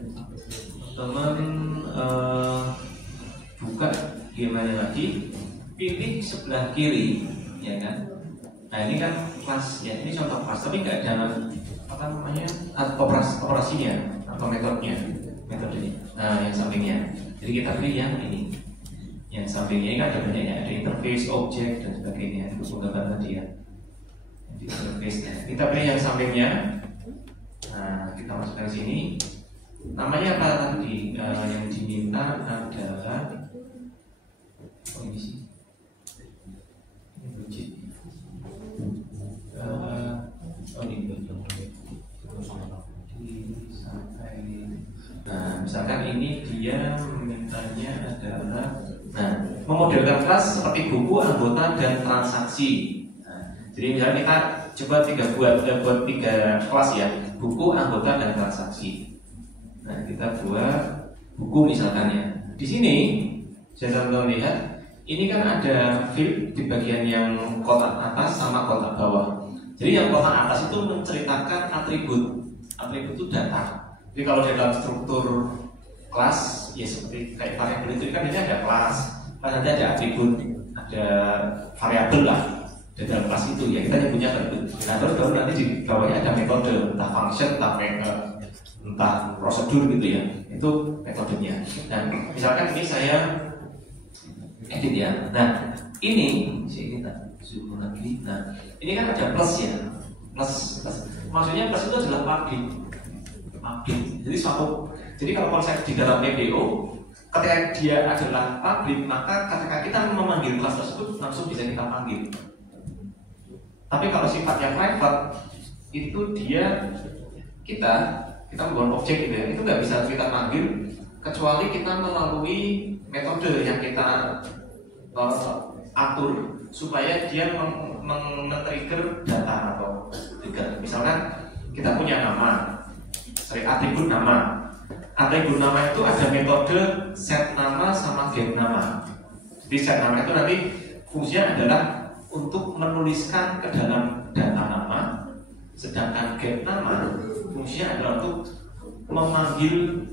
teman buka gimana lagi, pilih sebelah kiri, ya kan? Nah ini kan kelas, ya ini contoh kelas, tapi nggak dalam apa namanya operasinya atau metodenya. Nah yang sampingnya. Jadi kita pilih yang ini. Yang sampingnya ini kan ada banyak ya, ada interface, objek dan sebagainya. Itu gambar tadi ya. Jadi interface. Nah, kita pilih yang sampingnya. Nah, kita masukkan sini. Namanya apa tadi? Yang diminta adalah ini sih. Nah, misalkan ini dia memintanya adalah memodelkan kelas seperti buku, anggota, dan transaksi. Jadi misalnya kita coba buat tiga kelas ya, buku, anggota, dan transaksi. Nah, kita buat buku misalkan ya. Di sini saya teman-teman lihat, ini kan ada field di bagian yang kotak atas sama kotak bawah. Jadi yang kotak atas itu menceritakan atribut itu data. Jadi kalau di dalam struktur kelas ya seperti kayak variabel itu kan ini ada kelas, nanti ada atribut, ada variabel lah di dalam kelas itu ya, kita nyebutnya atribut. Nah terus baru nanti di bawahnya ada metode, entah function, entah prosedur gitu ya, itu metodenya. Nah misalkan ini saya edit ya. Nah ini zoom lagi. Nah ini kan ada plus ya, plus. Maksudnya plus itu adalah public. Jadi kalau konsep di dalam PBO, ketika dia adalah public, maka ketika kita memanggil kelas tersebut langsung bisa kita panggil. Tapi kalau sifat yang private itu kita membuat objek gitu ya, itu nggak bisa kita panggil kecuali kita melalui metode yang kita atur supaya dia men-trigger data atau trigger. Misalkan kita punya nama, atribut nama. Atribut nama itu ada metode set nama sama get nama. Jadi set nama itu nanti fungsinya adalah untuk menuliskan ke dalam data nama, sedangkan get nama fungsinya adalah untuk memanggil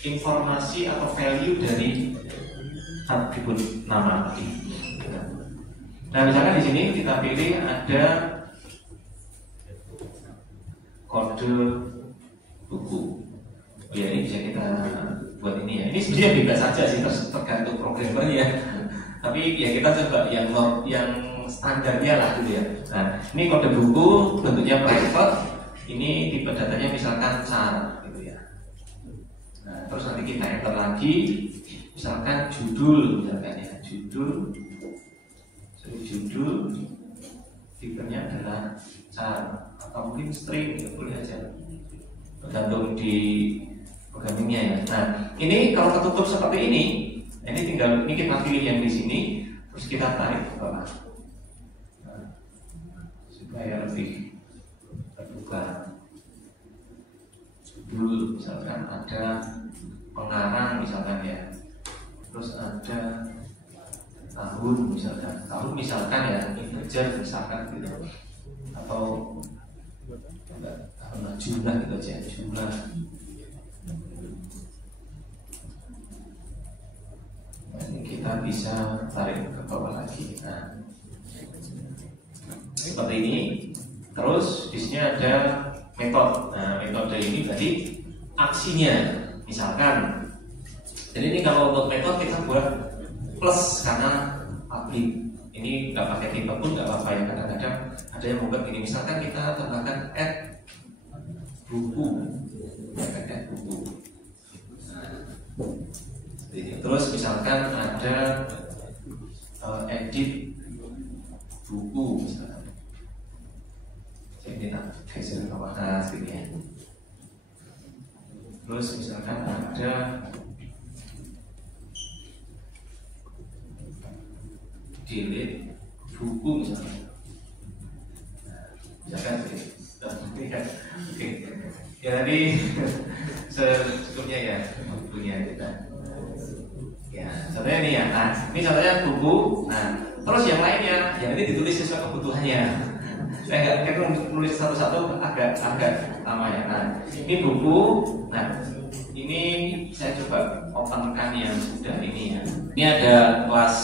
informasi atau value dari atribut nama tadi. Nah, misalkan di sini kita pilih ada kode buku. Oh ya, ini bisa kita buat ini ya. Ini sebenarnya bebas saja sih, tergantung programmernya. Tapi ya kita coba yang standarnya lah gitu ya. Nah, ini kode buku bentuknya private. Ini tipe datanya misalkan char gitu ya. Nah, terus nanti kita enter lagi, misalkan judul misalkan ya, judul tipenya adalah char atau mungkin string gitu, boleh aja. Tergantung di programmingnya ya. Nah, ini kalau ketutup seperti ini tinggal ini kita pilih yang di sini, terus kita tarik ke bawah supaya lebih terbuka. Judul misalkan ada pengarang misalkan ya, terus ada tahun misalkan ya, integer misalkan gitu, atau jumlah gitu aja, jumlah. Ini kita bisa tarik ke bawah lagi. Nah, seperti ini. Terus di sini ada metode. Nah, metode ini berarti aksinya. Misalkan, jadi ini kalau untuk metode kita buat plus karena public. Ini nggak pakai tipe pun nggak apa-apa ya. Kadang-kadang ada yang membuat ini. Misalkan kita tambahkan add buku. Terus misalkan ada edit buku misalkan. Jadi kita geser ke bawah sini ya. Terus misalkan ada delete buku misalkan. Misalkan oke. Ya tadi secukupnya ya bukunya kita. Ya, contohnya ini ya. Nah, ini contohnya buku. Nah, terus yang lainnya, yang ini ditulis sesuai kebutuhannya. Saya nggak menulis satu-satu agak lama ya. Nah, ini buku. Nah, ini saya coba openkan yang sudah ini ya. Ini ada kelas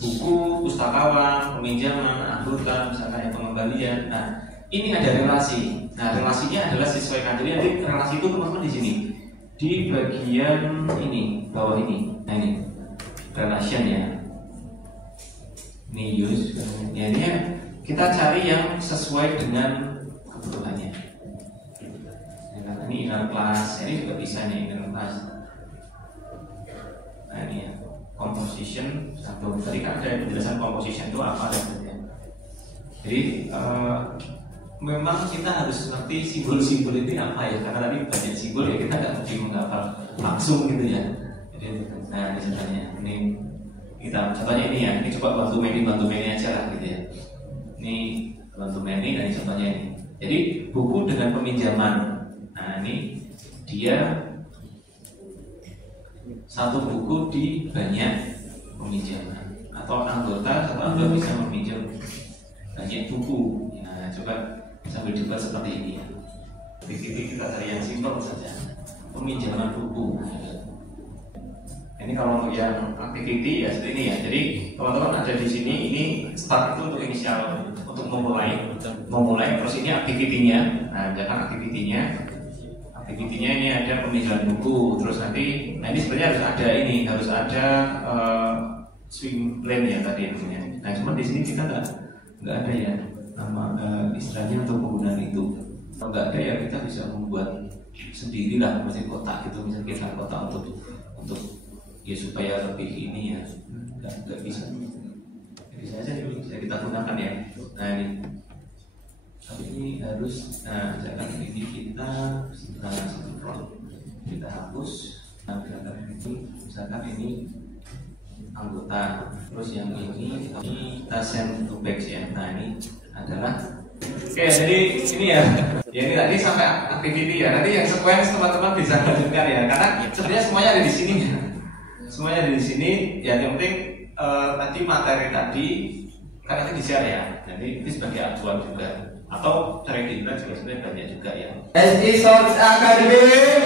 buku, pustakawan, peminjaman, anggota, misalkan yang pengembalian. Nah, ini ada relasi. Nah, relasinya adalah sesuaikan. Jadi nanti relasi itu teman-teman di sini, di bagian ini, bawah ini. Nah ini. relation ya. Ini use, ya ini kita cari yang sesuai dengan kebutuhannya. Ya, ini inner class, ini juga bisa nih inner class. Nah ini ya, composition satu. Tadi kan ada penjelasan composition itu apa dan sebagainya. Jadi memang kita harus ngerti simbol-simbol itu apa ya, karena tadi banyak simbol ya kita nggak mungkin menghafal langsung gitu ya. Jadi, nah ini contohnya, ini kita contohnya ini ya, ini coba bantu Meni aja lah gitu ya. Ini bantu Meni dan ini contohnya ini. Jadi buku dengan peminjaman, nah ini dia satu buku di banyak peminjaman atau anggota bisa meminjam banyak buku. Nah coba sambil dibuat seperti ini ya. Jadi kita cari yang simpel saja, peminjaman buku. Ini kalau untuk yang activity ya seperti ini ya. Jadi teman-teman ada di sini, ini start itu untuk inisial, untuk memulai. Terus ini activity-nya. Nah, misalkan activity-nya ini ada peminjaman buku. Terus nanti, nah ini sebenarnya harus ada swing plan ya tadi namanya. Nah, cuma di sini kita nggak ada ya nama istilahnya untuk penggunaan itu. Kalau nggak ada ya kita bisa membuat sendiri lah, masih kotak gitu, misalnya kita kotak untuk ya supaya lebih ini ya, nggak bisa. Bisa aja ini bisa kita gunakan ya. Nah ini, tapi ini harus, nah misalkan ini kita hapus. Nah misalkan ini anggota, terus yang ini kita send to back ya. Nah ini adalah oke, jadi ini ya ini tadi sampai activity ya. Nanti yang sequence teman-teman bisa lanjutkan ya, karena sebenarnya semuanya ada di sini ya. Semuanya ada di sini ya. Yang penting tadi materi tadi kan nanti di share ya. Jadi itu sebagai acuan juga, atau cari di internet juga sebenarnya banyak juga ya. SD Source Academy.